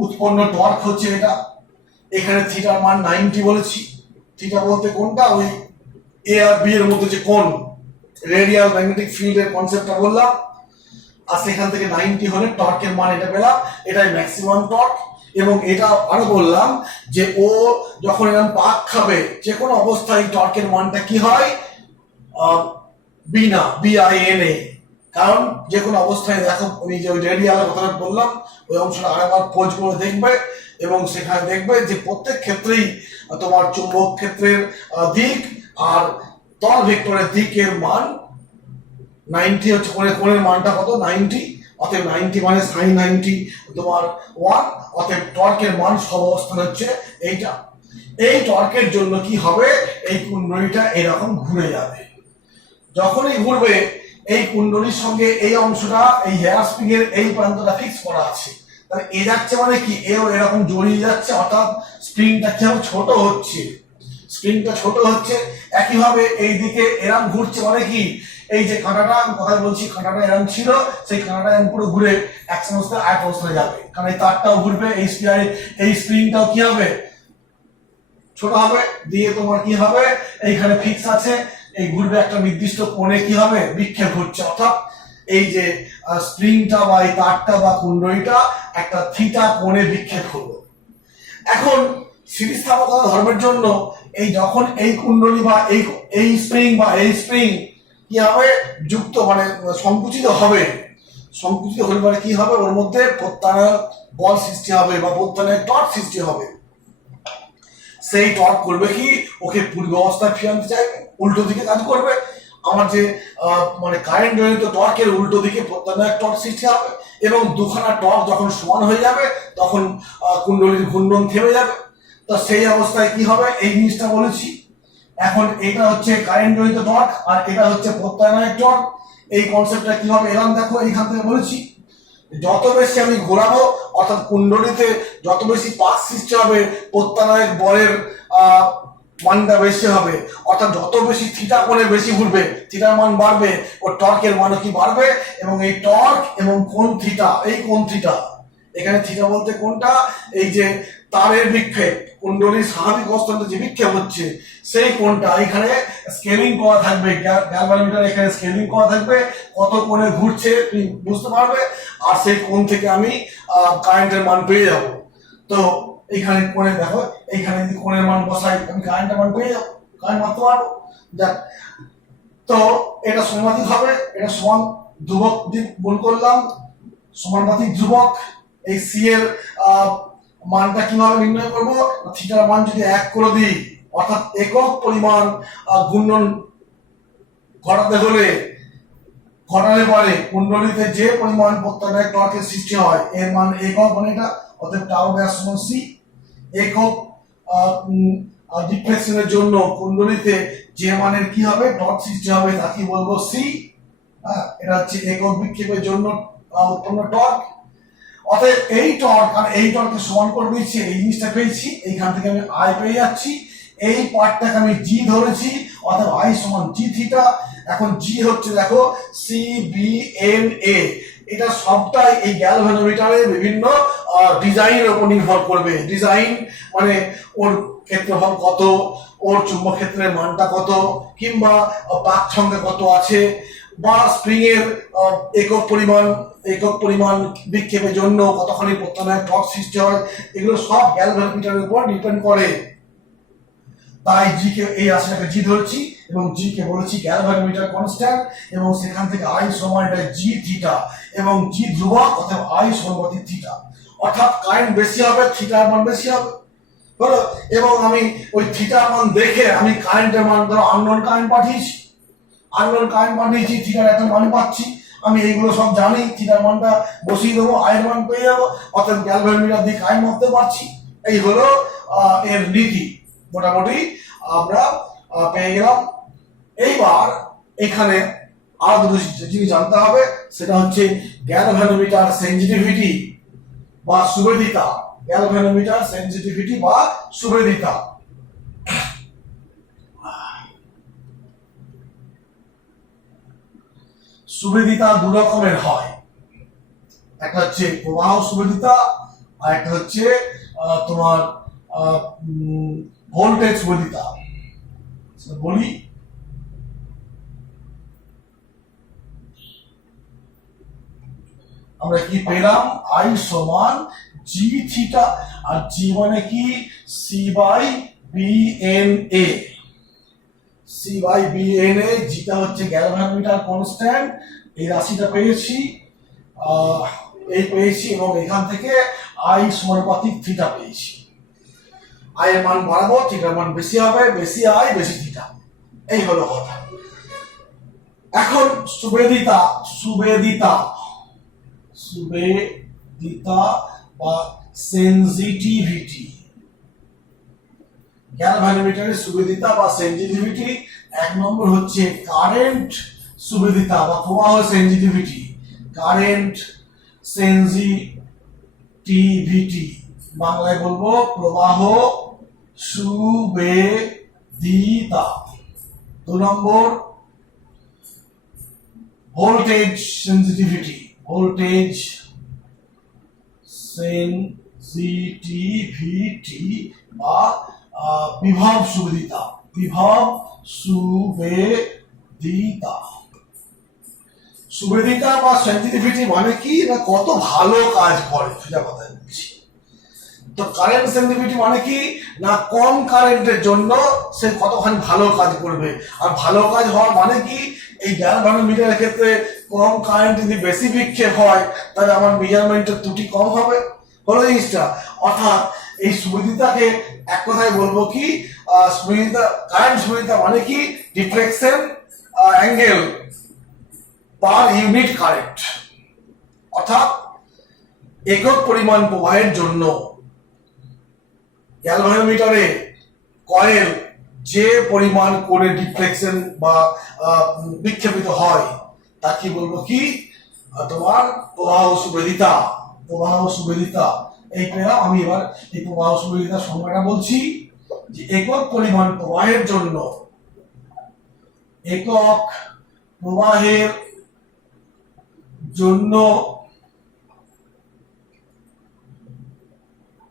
উৎপন্ন টর্ক হচ্ছে এটা। এখানে থিটার মান 90 বলেছি। থিটা বলতে কোনটা, ওই এ আর বি এর মধ্যে যে কোণ, রেডিয়াল ম্যাগনেটিক ফিল্ডের কনসেপ্টটা বললাম। আর সেখান থেকে 90 হলে টর্কের মান এটা পেলাম, এটাই ম্যাক্সিমাম টর্ক। এবং এটা আরো বললাম যে ও যখন এরকম পাক খাবে যে কোনো অবস্থায় টর্কের মানটা কি হয়, বি না BINA। কারণ যে কোনো অবস্থায় দেখো, আমি যে ওই রেডিয়ালের কথাটা বললাম ওই অংশটা আরেকবার খোঁজ করে দেখবে এবং সেখানে দেখবে যে প্রত্যেক ক্ষেত্রেই তোমার চুম্বক ক্ষেত্রের দিক আর তল ভেক্টরের দিকের মান 90 হচ্ছে, কোণের মানটা কত 90, অতএব 90 মানে sin 90 তোমার 1, অতএব টর্কের মান সব অবস্থান হচ্ছে এইটা। এই টর্কের জন্য কি হবে, এই কুণ্ডলীটা এরকম ঘুরে যাবে। যখনই ঘুরবে এই কুণ্ডলীর সঙ্গে এই অংশটা, এই হেয়ার স্প্রিং এর এই প্রান্তটা ফিক্স করা আছে, তাহলে এ যাচ্ছে মানে কি এও এরকম জড়িয়ে যাচ্ছে, অর্থাৎ স্প্রিংটা কি হবে, ছোট হচ্ছে। স্প্রিংটা ছোট হচ্ছে। একইভাবে এই দিকে এরম ঘুরছে মানে কি, এই যে কাঁটাটা আমি কথা বলছি, কাঁটাটা এরম ছিল, সেই কাঁটাটা এরম পুরো ঘুরে এক সমস্ত আরেক অবস্থায় যাবে। কারণ এই তারটাও ঘুরবে, এই স্প্রিংটাও কি হবে, ছোট হবে। দিয়ে তোমার কি হবে, এইখানে ফিক্স আছে, এই ঘুরবে একটা নির্দিষ্ট কোণে কি হবে, বিক্ষেপ হচ্ছে। অর্থাৎ এই যে স্প্রিংটা বা এই তারটা বা কুণ্ডলীটা একটা থিটা কোণে বিক্ষেপ হলো। এখন স্থিতিস্থাপকতা ধর্মের জন্য এই যখন এই কুণ্ডলী বা এই স্প্রিং কি হবে, যুক্ত মানে সংকুচিত হবে, সংকুচিত হলে মানে কি হবে, ওর মধ্যে প্রত্যানয়ন বল সৃষ্টি হবে বা প্রত্যানয়ন টর্ক সৃষ্টি হবে। সেই টর্ক করবে কি, ওকে পূর্ব অবস্থায় ফিরে আনতে চাইবে, উল্টো দিকে কাজ করবে। আমার যে মানে কারেন্ট জনিত টর্কের উল্টো দিকে প্রত্যানয়ন টর্ক সৃষ্টি হবে এবং দুখানা টর্ক যখন সমান হয়ে যাবে তখন কুণ্ডলীর ঘূর্ণন থেমে যাবে। তো সেই অবস্থায় কি হবে, এই জিনিসটা বলেছি। এখন এটা হচ্ছে কারেন্ট জনিত টর্ক আর এটা হচ্ছে প্রত্যানয়ন টর্ক। এই কনসেপ্টটা কি হবে, এরকম দেখো, এইখান থেকে বলেছি যত বেশি আমি ঘোরাবো, অর্থাৎ কুণ্ডলীতে যত বেশি পাক সৃষ্টি হবে, প্রত্যানয়ন বলের মানটা বেশি হবে। অর্থাৎ যত বেশি থিটা কোণে বেশি ঘুরবে, থিটার মান বাড়বে, ও টর্কের মানও কি বাড়বে। এবং এই টর্ক এবং কোণ থিটা, এই কোণ থিটা, এখানে থিটা বলতে কোনটা, এই যে তারের বিক্ষেপ, কুণ্ডলীর স্বাভাবিক অবস্থাতে যে বিক্ষেপ হচ্ছে সেই কোণটা এখানে স্কেলিং করা থাকবে, গ্যালভানোমিটার এখানে স্কেলিং করা থাকবে, কত কোণে ঘুরছে তুমি বুঝতে পারবে। আর সেই কোণ থেকে আমি কারেন্টের মান পেয়ে যাব। তো এইখানে কোণে দেখো, এইখানে যদি কোণের মান বসাই আমি কারেন্টের মান পেয়ে যাবো, কারেন্ট মারতে পারবো। যাক, তো এটা সমানুপাতিক হবে, এটা সমান ধ্রুবক দিক গুণ করলাম, সমানুপাতিক ধ্রুবক। এই সি এর মানটা কিভাবে নির্ণয় করবো, থিটার মান যদি 1 করে দিই, অর্থাৎ একক পরিমাণ ঘূর্ণন ঘটালে পরে কুণ্ডলীতে যে পরিমাণ প্রত্যানয়ন টর্কের সৃষ্টি হয় এর মান একক, মানে এটা, অতএব টাউ ব্যাস সমান সি। একক ডিফ্লেকশনের জন্য কুণ্ডলীতে যে মানের কি হবে টর্ক সৃষ্টি হবে তাকে বলবো সি। এটা হচ্ছে একক বিক্ষেপের জন্য উৎপন্ন টর্ক। অতএব এই টর্ক আর এই টর্ককে সমান করে দিচ্ছি, এই জিনিসটা পেয়েছি, এইখান থেকে আমি আই পেয়ে যাচ্ছি। এই পার্টটাকে আমি জি ধরেছি, অর্থাৎ আই সমান জি থিটা। এখন জি হচ্ছে দেখো CBNA, এটা সবটাই এই গ্যালভানোমিটারের বিভিন্ন ডিজাইনের উপর নির্ভর করবে। ডিজাইন মানে ওর ক্ষেত্রফল কত, ওর চুম্বক ক্ষেত্রের মানটা কত, কিংবা পাক সংখ্যা কত আছে, বা স্প্রিং এর একক পরিমাণ বিক্ষেপের জন্য কতখানি প্রত্যানয়ন টর্ক সৃষ্টি হয়, এগুলো সব গ্যালভানোমিটারের উপর ডিপেন্ড করে। তাই জি কে, এই রাশিটাকে জি ধরছি এবং জি কে বলেছি গ্যালভানোমিটার কনস্ট্যান্ট, এবং সেখান থেকে আই সমান এটা জি থিটা এবং জি ধ্রুবক, অর্থাৎ আই সমানুপাতিক থিটা। অর্থাৎ কারেন্ট বেশি হবে, থিটার মান বেশি হবে, হলো। এবং আমি ওই থিটার মান দেখে আমি কারেন্টের মান, ধরো আননোন কারেন্ট পাঠিয়েছি, থিটার একটা মান পাচ্ছি, আমি এইগুলো সব জানি, থিটার মানটা বসিয়ে দেবো, আয়ের মান পেয়ে যাবো, অর্থাৎ গ্যালভানোমিটার দিয়ে কারেন্ট মাপতে পারছি। এই হলো এর নীতি, মোটামুটি আমরা পেয়ে গেলাম। এইবার এখানে আর দুটো জিনিস জানতে হবে, সেটা হচ্ছে গ্যালভানোমিটার সেনসিটিভিটি বা সুবেদিতা। গ্যালভানোমিটার সেনসিটিভিটি বা সুবেদিতা। সুবেদিতা দু রকমের হয়, একটা হচ্ছে প্রবাহ সুবেদিতা আর একটা হচ্ছে তোমার ভোল্টেজ সুবেদিতা। বলি আমরা কি পেলাম, আই সমান জি থিটা, আর জি মানে কি C by B N A, C by B N A, যেটা হচ্ছে গ্যালভানোমিটার কনস্ট্যান্ট, এই রাশিটা পেয়েছি, এই পেয়েছি, এবং এখান থেকে আই সমানুপাতিক থিটা পেয়েছি। আই এর মান বাড়াবো, থিটার মান বেশি হবে, বেশি আই বেশি থিটা, এই হলো কথা। এখন সুবেদিতা সুবেদিতা সুবেদিতা বা সেনজিটিভিটি, গ্যালভানোমিটারের সুবেদিতা বা সেনজিটিভিটি। এক নম্বর হচ্ছে কারেন্ট সুবেদিতা বা প্রবাহ সেনজিটিভিটি, কারেন্ট সেনজিটিভিটি, বাংলায় বলবো প্রবাহ সুবেদিতা। দু নম্বর ভোল্টেজ সেনজিটিভিটি, ভোল্টেজ সেনজিটিভিটি বা বিভব সুবেদিতা, বিভব সুবেদিতা। সুবেদিতা বা সেনজিটিভিটি মানে কি না কত ভালো কাজ করে, সেটা কথা বলছি। তো কারেন্ট সেনজিটিভিটি মানে কি না কম কারেন্টের জন্য সে কতখানি ভালো কাজ করবে, আর ভালো কাজ হওয়ার মানে কি এই গ্যালভানোমিটারের ক্ষেত্রে কম কারেন্ট যদি বেশি বিক্ষেপ হয় তাহলে আমার মেজারমেন্টের ত্রুটি কম হবে, হলো জিনিসটা। অর্থাৎ এই সুবেদিতাকে এক কথায় বলবো কি, সুবেদিতা, কারেন্ট সুবেদিতা মানে কি deflection angle per unit current, অর্থাৎ একক পরিমাণ প্রবাহের জন্য গ্যালভানোমিটারে কয়েল যে পরিমাণ করে ডিফ্লেকশন বা বিক্ষেপিত হয় তাকে বলবো কি তোমার প্রবাহ সুবেদিতা, প্রবাহ সুবেদিতা। এই পেলাম। আমি এবার এই প্রবাহ সুবেদিতার সংজ্ঞাটা বলছি যে একক পরিমাণ প্রবাহের জন্য, একক প্রবাহের জন্য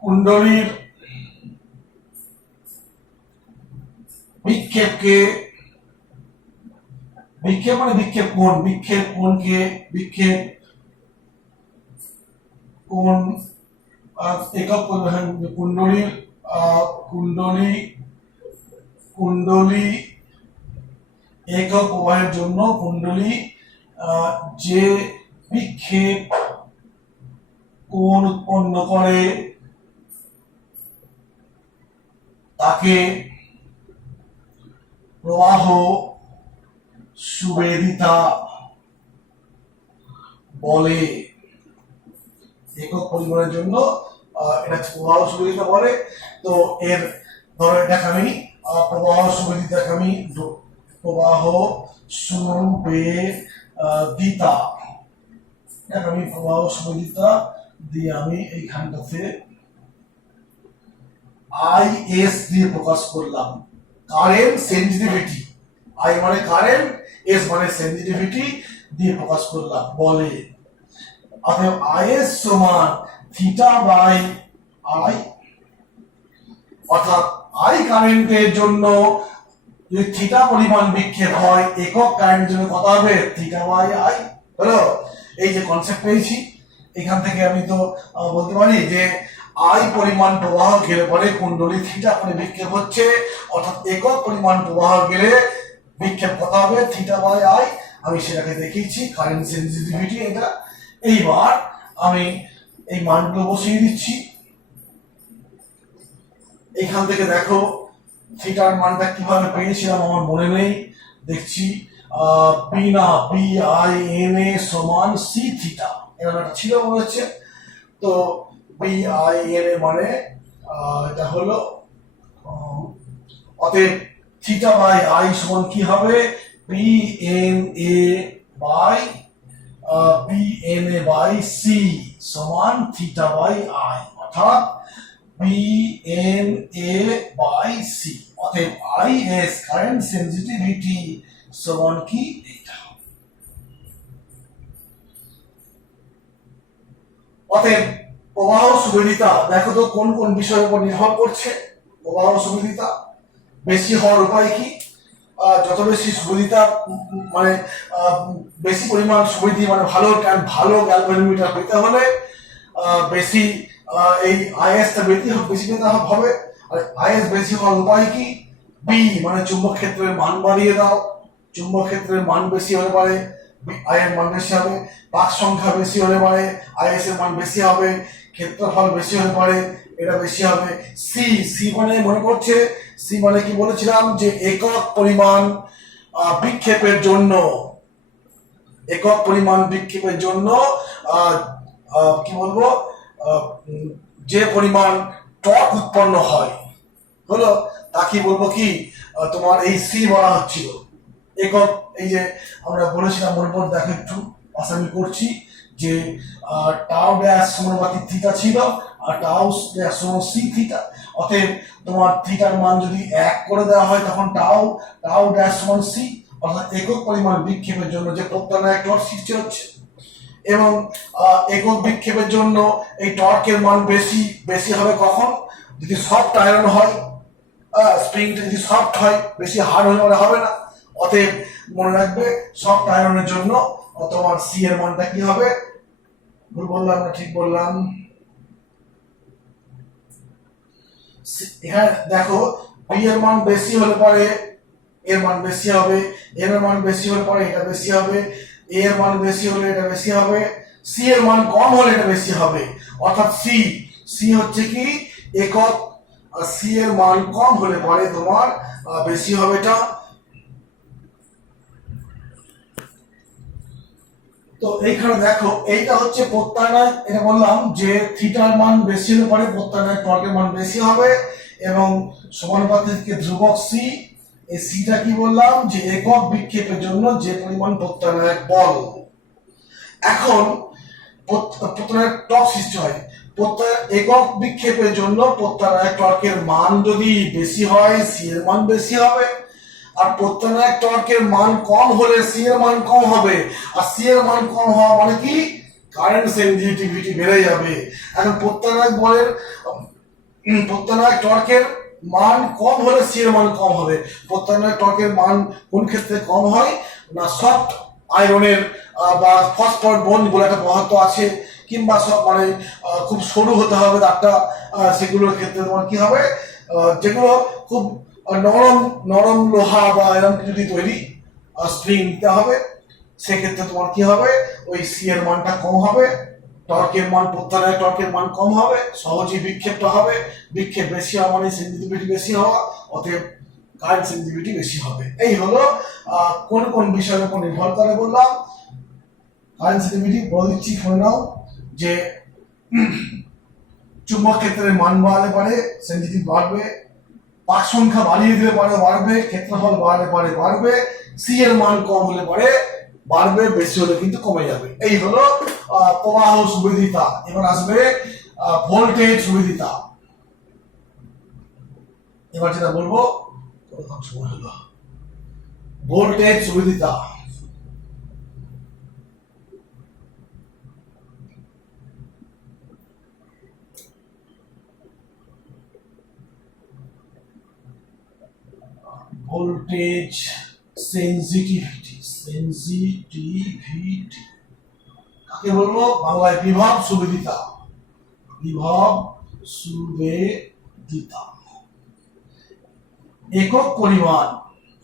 কুণ্ডলীর বিক্ষেপকে, বিক্ষেপ মানে বিক্ষেপ কোণ, বিক্ষেপ কোণকে, বিক্ষেপ কোণ একক পরিমাণ কুণ্ডলীর কুণ্ডলী কুণ্ডলী একক প্রবাহের জন্য কুণ্ডলী যে বিক্ষেপ কোণ উৎপন্ন করে তাকে প্রবাহ সুবেদিতা বলে। একক পরিমাণের জন্য এটা প্রবাহ সুবেদিতা বলে। তো এর ধরো এটাকে আমি প্রবাহ সুবেদিতাকে আমি প্রবাহ সুবেদিতা, এটাকে আমি প্রবাহ সুবেদিতা দিয়ে আমি এইখানটাতে আইএস দিয়ে প্রকাশ করলাম, কারেন্ট সেনজিটিভিটি। আই মানে কারেন্ট, এস মানে সেনজিটিভিটি দিয়ে প্রকাশ করলাম বলে। অতএব আইএস সমান থিটা বাই আই, অর্থাৎ আই কারেন্টের জন্য যদি থিটা পরিমাণ বিক্ষেপ হয় একক কারেন্টের জন্য কত হবে, থিটা বাই আই। হলো এই যে কনসেপ্ট পেয়েছি, এখান থেকে আমি তো বলতে পারি যে আই পরিমাণ প্রবাহ গেলে পরে কুণ্ডলী থিটা করে বিক্ষেপ হচ্ছে, অর্থাৎ একক পরিমাণ প্রবাহ গেলে বিক্ষেপ কত হবে, থিটা বাই আই। আমি সেটাকে দেখিয়েছি কারেন্ট সেনজিটিভিটি এটা। এইবার আমি এই মানগুলো বসিয়ে দিচ্ছি। এখান থেকে দেখো থিটার মানটা কিভাবে পেয়েছিলাম আমার মনে নেই, দেখছি পি না পি আই এন এ সমান সি থিটা, এরকম একটা ছিল মনে হচ্ছে। তো পি আই এন এ মানে এটা হলো, অতএব থিটা বাই আই সমান কি হবে, P N A by P N A by C সমান থিটা বাই আই, অর্থাৎ P N A by C. অতএব আই এস কারেন্ট সেনজিটিভিটি সমান কি এটা। অতএব প্রবাহ সুবিদিতা দেখো তো কোন কোন বিষয়ের উপর নির্ভর করছে। প্রবাহ সুবিদিতা বেশি হওয়ার উপায় কি? যত বেশি সুবিদিতা মানে বেশি পরিমাণ সুবিধি মানে ভালো গ্যালভানোমিটার পেতে হলে বেশি এই আইএসটা বেশি পেতে হবে। আর আইএস বেশি হওয়ার উপায় কি? বি মানে চুম্বক ক্ষেত্রের মান বাড়িয়ে দাও। চুম্বক ক্ষেত্রের মান বেশি হলে পারে আই এর মান বেশি হবে। পাক সংখ্যা বেশি হলে পারে আইএস এর মান বেশি হবে। ক্ষেত্রফল বেশি হলে পারে এটা বেশি হবে। সি সি মানে মনে করছে সি মানে কি বলেছিলাম যে একক পরিমাণ বিক্ষেপের জন্য কি বলবো যে পরিমাণ টর্ক উৎপন্ন হয় হলো তাকে বলবো কি তোমার এই সি বলা হচ্ছিল একক। এই যে আমরা বলেছিলাম মনে পড়ে দেখো একটু আসামি করছি যে টাউ ড্যাশ সমানুপাতিক থিটা ছিল আর টাউ ড্যাশ সমান সি থিটা। অতএব তোমার থিটার মান যদি 1 করে দেওয়া হয় তখন টাউ ড্যাশ সমান সি, অর্থাৎ একক পরিমাণ বিক্ষেপের জন্য যে প্রত্যানায়ক টর্ক সৃষ্টি হচ্ছে। এবং একক বিক্ষেপের জন্য এই টর্কের মান বেশি হবে কখন? যদি সফট আয়রন হয়, স্প্রিংটা যদি সফট হয়, বেশি হার্ড হলে হবে না। অতএব মনে রাখবে সফট আয়রনের জন্য তোমার সি এর মানটা কি হবে? ভুল বললাম না ঠিক বললাম? এখানে দেখো বি এর মান বেশি হলে পরে এর মান বেশি হবে, এর মান বেশি হলে পরে এটা বেশি হবে, এ এর মান বেশি হলে এটা বেশি হবে, সি এর মান কম হলে এটা বেশি হবে। অর্থাৎ সি হচ্ছে কি একক, আর সি এর মান কম হলে পরে তোমার বেশি হবে এটা। তো এইখানে দেখো এইটা হচ্ছে প্রত্যায়ন। এটা বললাম যে থিটার মান বেশি হলে পরে প্রত্যায়নের টর্কের মান বেশি হবে এবং সমানুপাতিক ধ্রুবক সি। এই সিটা কি বললাম যে একক বিক্ষেপের জন্য যে পরিমাণ প্রত্যায়নের বল। এখন প্রত্যায়নের টর্ক সৃষ্টি হয়। একক বিক্ষেপের জন্য প্রত্যায়নের টর্কের মান যদি বেশি হয় সি এর মান বেশি হবে, আর প্রত্যায়নের টর্কের মান কম হলে সি এর মান কম হবে। আর সি এর মান কম হওয়া মানে কি কারেন্ট সেনজিটিভিটি বেড়ে যাবে। এখন প্রত্যায়নের টর্কের মান কম হলে সি এর মান কম হবে। প্রত্যায়নের টর্কের মান কোন ক্ষেত্রে কম হয় না সফট আয়রনের বা ফসফর বন্ড বলে একটা পদার্থ আছে, কিংবা সব মানে খুব সরু হতে হবে তারটা, সেগুলোর ক্ষেত্রে তোমার কি হবে যেগুলো খুব নরম লোহা বা এরকম যদি তৈরি স্প্রিং দিতে হবে, সেক্ষেত্রে তোমার কি হবে ওই সি এর মানটা কম হবে, টর্কের মান প্রত্যায়নের টর্কের মান কম হবে, সহজেই বিক্ষেপটা হবে। বিক্ষেপ বেশি হওয়া মানে সেনজিটিভিটি বেশি হওয়া, অতএব কারেন্ট সেনজিটিভিটি বেশি হবে। এই হলো কোন কোন বিষয়ের উপর নির্ভর করে বললাম। কারেন্ট সেনজিটিভিটি বলে দিচ্ছি শুনে নাও যে চুম্বক ক্ষেত্রের মান বাড়ালে পারে সেনজিটিভ বাড়বে, পাক সংখ্যা বাড়িয়ে দিলে পারে বাড়বে, ক্ষেত্রফল বাড়ালে পারে বাড়বে, সি এর মান কম হলে পারে বাড়বে, বেশি হলে কিন্তু কমে যাবে। এই হলো প্রবাহ সুবিদিতা। এবার আসবে ভোল্টেজ সুবিদিতা। এবার যেটা বলবো ভোল্টেজ সুবিদিতা। ভোল্টেজ সেনজিটিভিটি কাকে বলবো? বাংলায় বিভব সুবিদিতা। বিভব সুবিদিতা একক পরিমাণ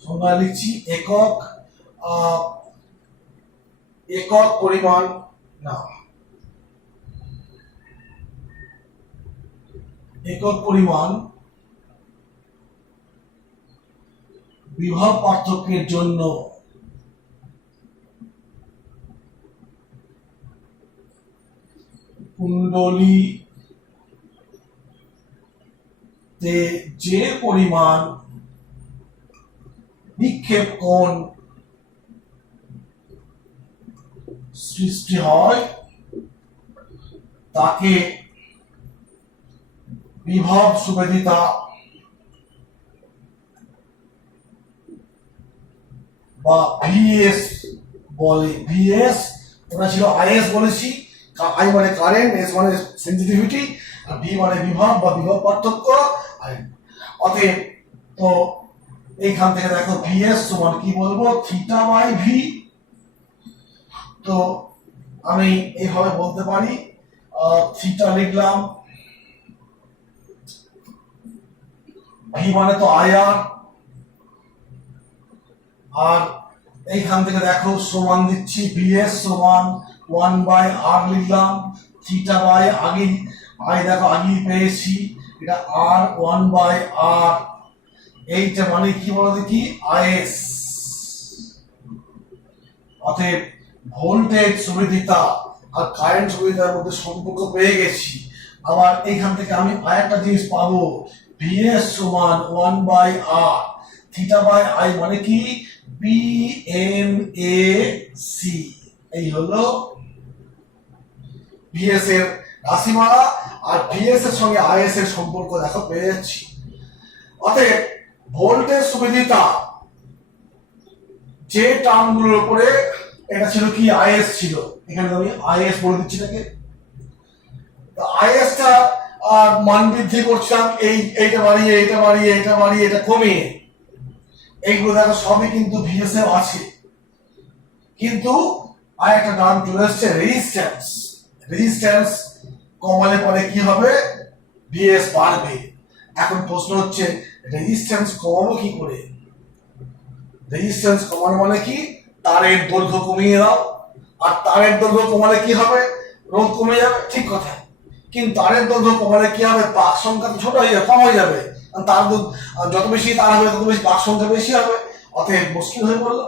সংজ্ঞা লিখছি। একক পরিমাণ না একক পরিমাণ বিভব পার্থক্যের জন্য কুণ্ডলীতে যে পরিমাণ বিক্ষেপ কোণ সৃষ্টি হয় তাকে বিভব সুবিদিতা বা ভিএস বলে। ভিএস ওটা ছিল আইএস বলেছি, আই মানে কারেন্ট, এস মানে সেন্সিটিভিটি, আর ভি মানে বিভব বা বিভব পার্থক্য। আর অতএব তো এইখান থেকে দেখো ভিএস সমান কি বলবো, থিটা বাই ভি। তো আমি এইভাবে বলতে পারি, থিটা লিখলাম, ভি মানে তো আইআর, আর এইখান থেকে দেখো সমান দিচ্ছি ভিএস সমান 1/r লিখলাম, থিটা বাই আগে আই দেখো আগেই পেয়েছি, এটা আর 1/r, এইটা মানে কি বলো দেখি, আইএস। অতএব ভোল্টেজ সুবিধিতা আর কারেন্ট সুবিধার মধ্যে সম্পর্ক পেয়ে গেছি। আবার এইখান থেকে আমি আরেকটা জিনিস পাবো, ভিএস সমান 1/r, থিটা বাই আই মানে কি, BMAC। এই হলো ভিএস এর রাশিমালা, আর ভিএস এর সঙ্গে আইএস এর সম্পর্ক দেখো পেয়ে যাচ্ছি। অতএব ভোল্টেজ সুবিধিতা যে টার্মগুলোর উপরে, এটা ছিল কি আইএস ছিল, এখানে আমি আইএস বলে দিচ্ছি এটাকে। আইএসটা মান বৃদ্ধি করছিলাম, এইটা বাড়িয়ে এটা বাড়িয়ে এটা বাড়িয়ে এটা কমিয়ে, এইগুলো দেখো সবই কিন্তু ভিএস এ আছে। কিন্তু আর একটা নাম চলে এসছে রেজিস্ট্যান্স। রেজিস্ট্যান্স কমালে পরে কি হবে, ভিএস বাড়বে। এখন প্রশ্ন হচ্ছে রেজিস্ট্যান্স কমাবো কি করে? রেজিস্ট্যান্স কমানো মানে কি, তারের দৈর্ঘ্য কমিয়ে দাও, আর তারের দৈর্ঘ্য কমালে কি হবে, রোধ কমে যাবে, ঠিক কথা। কিন্তু তারের দৈর্ঘ্য কমালে কি হবে, পাক সংখ্যা তো ছোট হয়ে যাবে, কম হয়ে যাবে, তার যত বেশি তার হবে তত বেশি পাক সংখ্যা বেশি হবে, অতএব মুশকিল হয়ে পড়লো।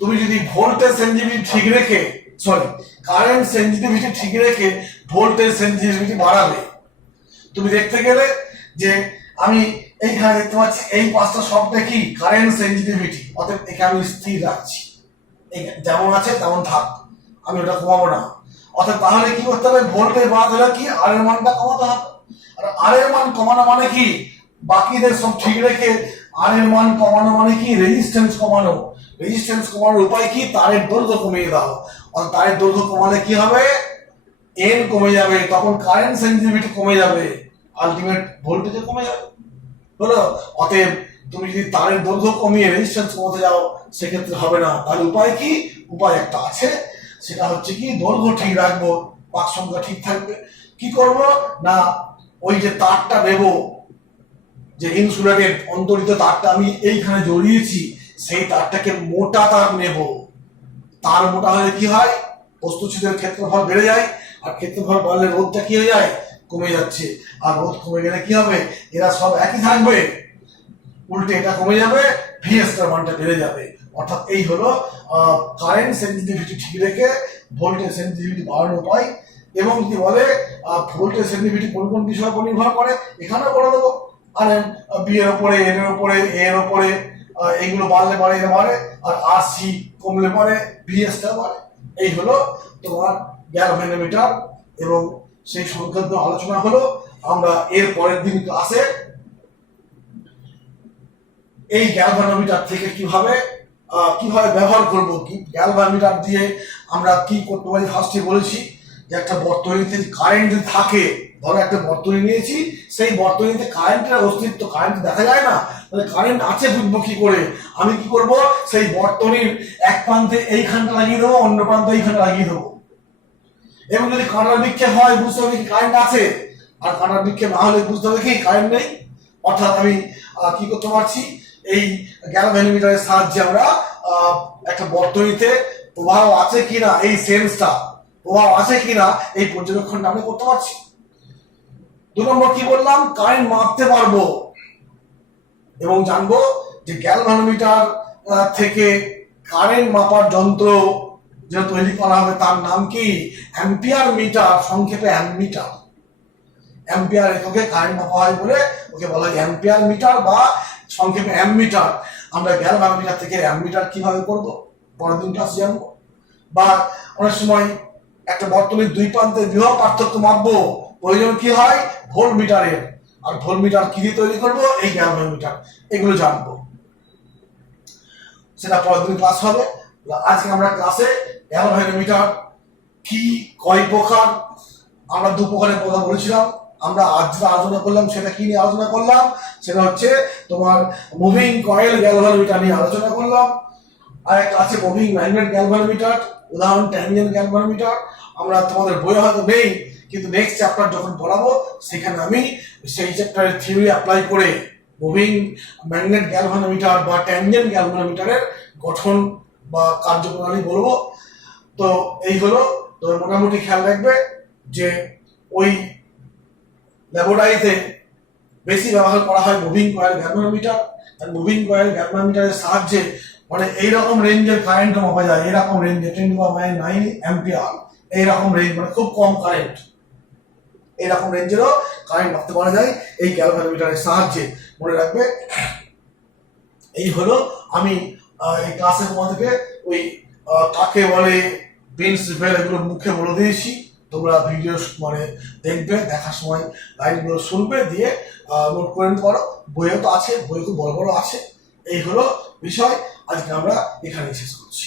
তুমি যদি ভোল্টেজ সেন্সিটিভিটি ঠিক রেখে, সরি কারেন্ট সেন্সিটিভিটি ঠিক রেখে ভোল্টেজ সেন্সিটিভিটি বাড়াবে, তুমি দেখতে গেলে যে আমি এইখানে দেখতে পাচ্ছি এই পাঁচটা শব্দে কি কারেন্ট সেন্সিটিভিটি, অতএব একে আমি স্থির রাখছি, যেমন আছে তেমন থাক, আমি ওটা কমাবো না। অর্থাৎ তাহলে কি করতে হবে, ভোল্টেজ বাড়াতে হলে কি আর এর মানটা কমাতে হবে, আর আর এর মান কমানো মানে কি, বাকিদের সব ঠিক রেখে আর এর মান কমানো মানে কি, রেজিস্ট্যান্স কমানো। রেজিস্ট্যান্স কমানোর উপায় কি, তারের দৈর্ঘ্য কমিয়ে দাও, আর তারের দৈর্ঘ্য কমালে কি হবে, এন কমে যাবে, তখন কারেন্ট সেন্সিটিভিটি কমে যাবে, আলটিমেট ভোল্টেজ কমে যাবে, হলো। অতএব তুমি যদি তারের দৈর্ঘ্য কমিয়ে রেজিস্ট্যান্স কমাতে যাও সেক্ষেত্রে হবে না, তাহলে উপায় কি, উপায় একটা আছে, সেটা হচ্ছে কি দৈর্ঘ্য ঠিক রাখবো, পাক সংখ্যা ঠিক থাকবে। কি করব না, ওই যে তারটা নেব, যে ইনসুলেটেড অন্তরিত তারটা আমি এইখানে জড়িয়েছি, সেই তারটাকে মোটা তার নেব। তার মোটা হলে কি হয়, বস্তুচ্ছেদের ক্ষেত্রফল বেড়ে যায়, আর ক্ষেত্রফল বাড়লে রোধটা কি হয়ে যায়, কমে যাচ্ছে, আর রোধ কমে গেলে কি হবে, এরা সব একই থাকবে, উল্টে এটা কমে যাবে, ভিএস এর মানটা বেড়ে যাবে। অর্থাৎ এই হলো কারেন্ট সেন্সিটিভিটি ঠিক রেখে ভোল্টেজ সেন্সিটিভিটি বাড়ানোর উপায়। এবং যদি বলে ভোল্টেজ সেন্সিটিভিটি কোন কোন বিষয়ের উপর নির্ভর করে, এখানেও বলে দেবো, আর বি এর উপরে, এন এর উপরে, এ এর উপরে, এইগুলো বাড়লে বাড়ে এটা বাড়ে, আর আর সি কমলে পরে ভিএসটা বাড়ে। এই হলো তোমার গ্যালভানোমিটার, এবং সেই সংক্রান্ত আলোচনা হলো। আমরা এর পরের দিন ক্লাসে এই গ্যালভানোমিটার থেকে কিভাবে ব্যবহার করব, কি গ্যালভানোমিটার দিয়ে আমরা কি করতে পারি। ফার্স্টে বলেছি যে একটা বর্তনীতে কারেন্ট যদি থাকে, ধরো একটা বর্তনী নিয়েছি, সেই বর্তনীতে কারেন্টের অস্তিত্ব, কারেন্ট দেখা যায় না, তাহলে কারেন্ট আছে বুঝবো কি করে, আমি কি করব, সেই বর্তনীর এক প্রান্তে এইখানটা লাগিয়ে দেবো, অন্য প্রান্তে এইখানটা লাগিয়ে দেবো, এবং যদি কাঁটার বিক্ষেপ হয় বুঝতে হবে কি কারেন্ট আছে, আর কাঁটার বিক্ষেপ না হলে বুঝতে হবে কি কারেন্ট নেই। অর্থাৎ আমি কি করতে পারছি, এই গ্যালভানোমিটারের সাহায্যে আমরা একটা বর্তনীতে প্রবাহ আছে কিনা, এই সেন্সটা প্রবাহ আছে কিনা এই পর্যবেক্ষণটা আমরা করতে পারছি। 2 নম্বর কি বললাম, কারেন্ট মাপতে পারবো এবং জানবো যে গ্যালভানোমিটার থেকে কারেন্ট মাপার যন্ত্র যেটা তৈরি করা হবে তার নাম কি, অ্যাম্পিয়ার মিটার, সংক্ষেপে অ্যামমিটার। অ্যাম্পিয়ার এককে কারেন্ট মাপা হয় বলে ওকে বলা হয় অ্যাম্পিয়ার মিটার, বা সংক্ষেপে অ্যামমিটার। আমরা গ্যালভানোমিটার থেকে অ্যামমিটার কিভাবে করব পরের দিন ক্লাস জানবো। বা অনেক সময় একটা বর্তনীর দুই প্রান্তের বিভব পার্থক্য মাপবো, প্রয়োজন কি হয়, ভোল্টমিটারের, আর ভোল্টমিটার কি দিয়ে তৈরি করবো, এই গ্যালভানোমিটার, এগুলো জানবো, সেটা পরের দিন ক্লাস হবে। আজকে আমরা ক্লাসে গ্যালভানোমিটার কি কয় প্রকার, আমরা দু প্রকারের কথা বলেছিলাম। আমরা আজ যেটা আলোচনা করলাম সেটা কি নিয়ে আলোচনা করলাম, সেটা হচ্ছে তোমার মুভিং কয়েল গ্যালভানোমিটার নিয়ে আলোচনা করলাম। আর একটা আছে মুভিং ম্যাগনেট গ্যালভানোমিটার, উদাহরণ ট্যানজেন্ট গ্যালভানোমিটার। আমরা তোমাদের বই হয়তো নেই, কিন্তু নেক্সট চ্যাপ্টার যখন পড়াবো সেখানে আমি সেই চ্যাপ্টারের থিওরি অ্যাপ্লাই করে মুভিং ম্যাগনেট গ্যালভানোমিটার বা ট্যানজেন্ট গ্যালভানোমিটারের গঠন বা কার্যপ্রণালী বলবো। তো এই হলো, তো মোটামুটি খেয়াল রাখবে যে ওই ল্যাবরেটরিতে বেশি ব্যবহার করা হয় মুভিং কয়েল গ্যালভানোমিটার। আর মুভিং কয়েল গ্যালভানোমিটারের সাহায্যে মানে এইরকম রেঞ্জের কারেন্ট মাপা যায়, এরকম রেঞ্জে 10⁻৯ অ্যাম্পিয়ার, এইরকম রেঞ্জ, মানে খুব কম কারেন্ট, এইরকম রেঞ্জেরও কারেন্ট মাপতে পারা যায় এই গ্যালভানোমিটারের সাহায্যে। মনে রাখবে। এই হলো, আমি এই ক্লাসে তোমাদেরকে ওই কাকে বলে, প্রিন্স রিপেল, এগুলো মুখে বলে দিয়েছি। তোমরা ভিডিও মানে দেখবে, দেখার সময় লাইনগুলো শুনবে, দিয়ে নোট করে নিতে পারো। বইও তো আছে, বই খুব বড় বড় আছে। এই হলো বিষয়। আজকে আমরা এখানেই শেষ করছি।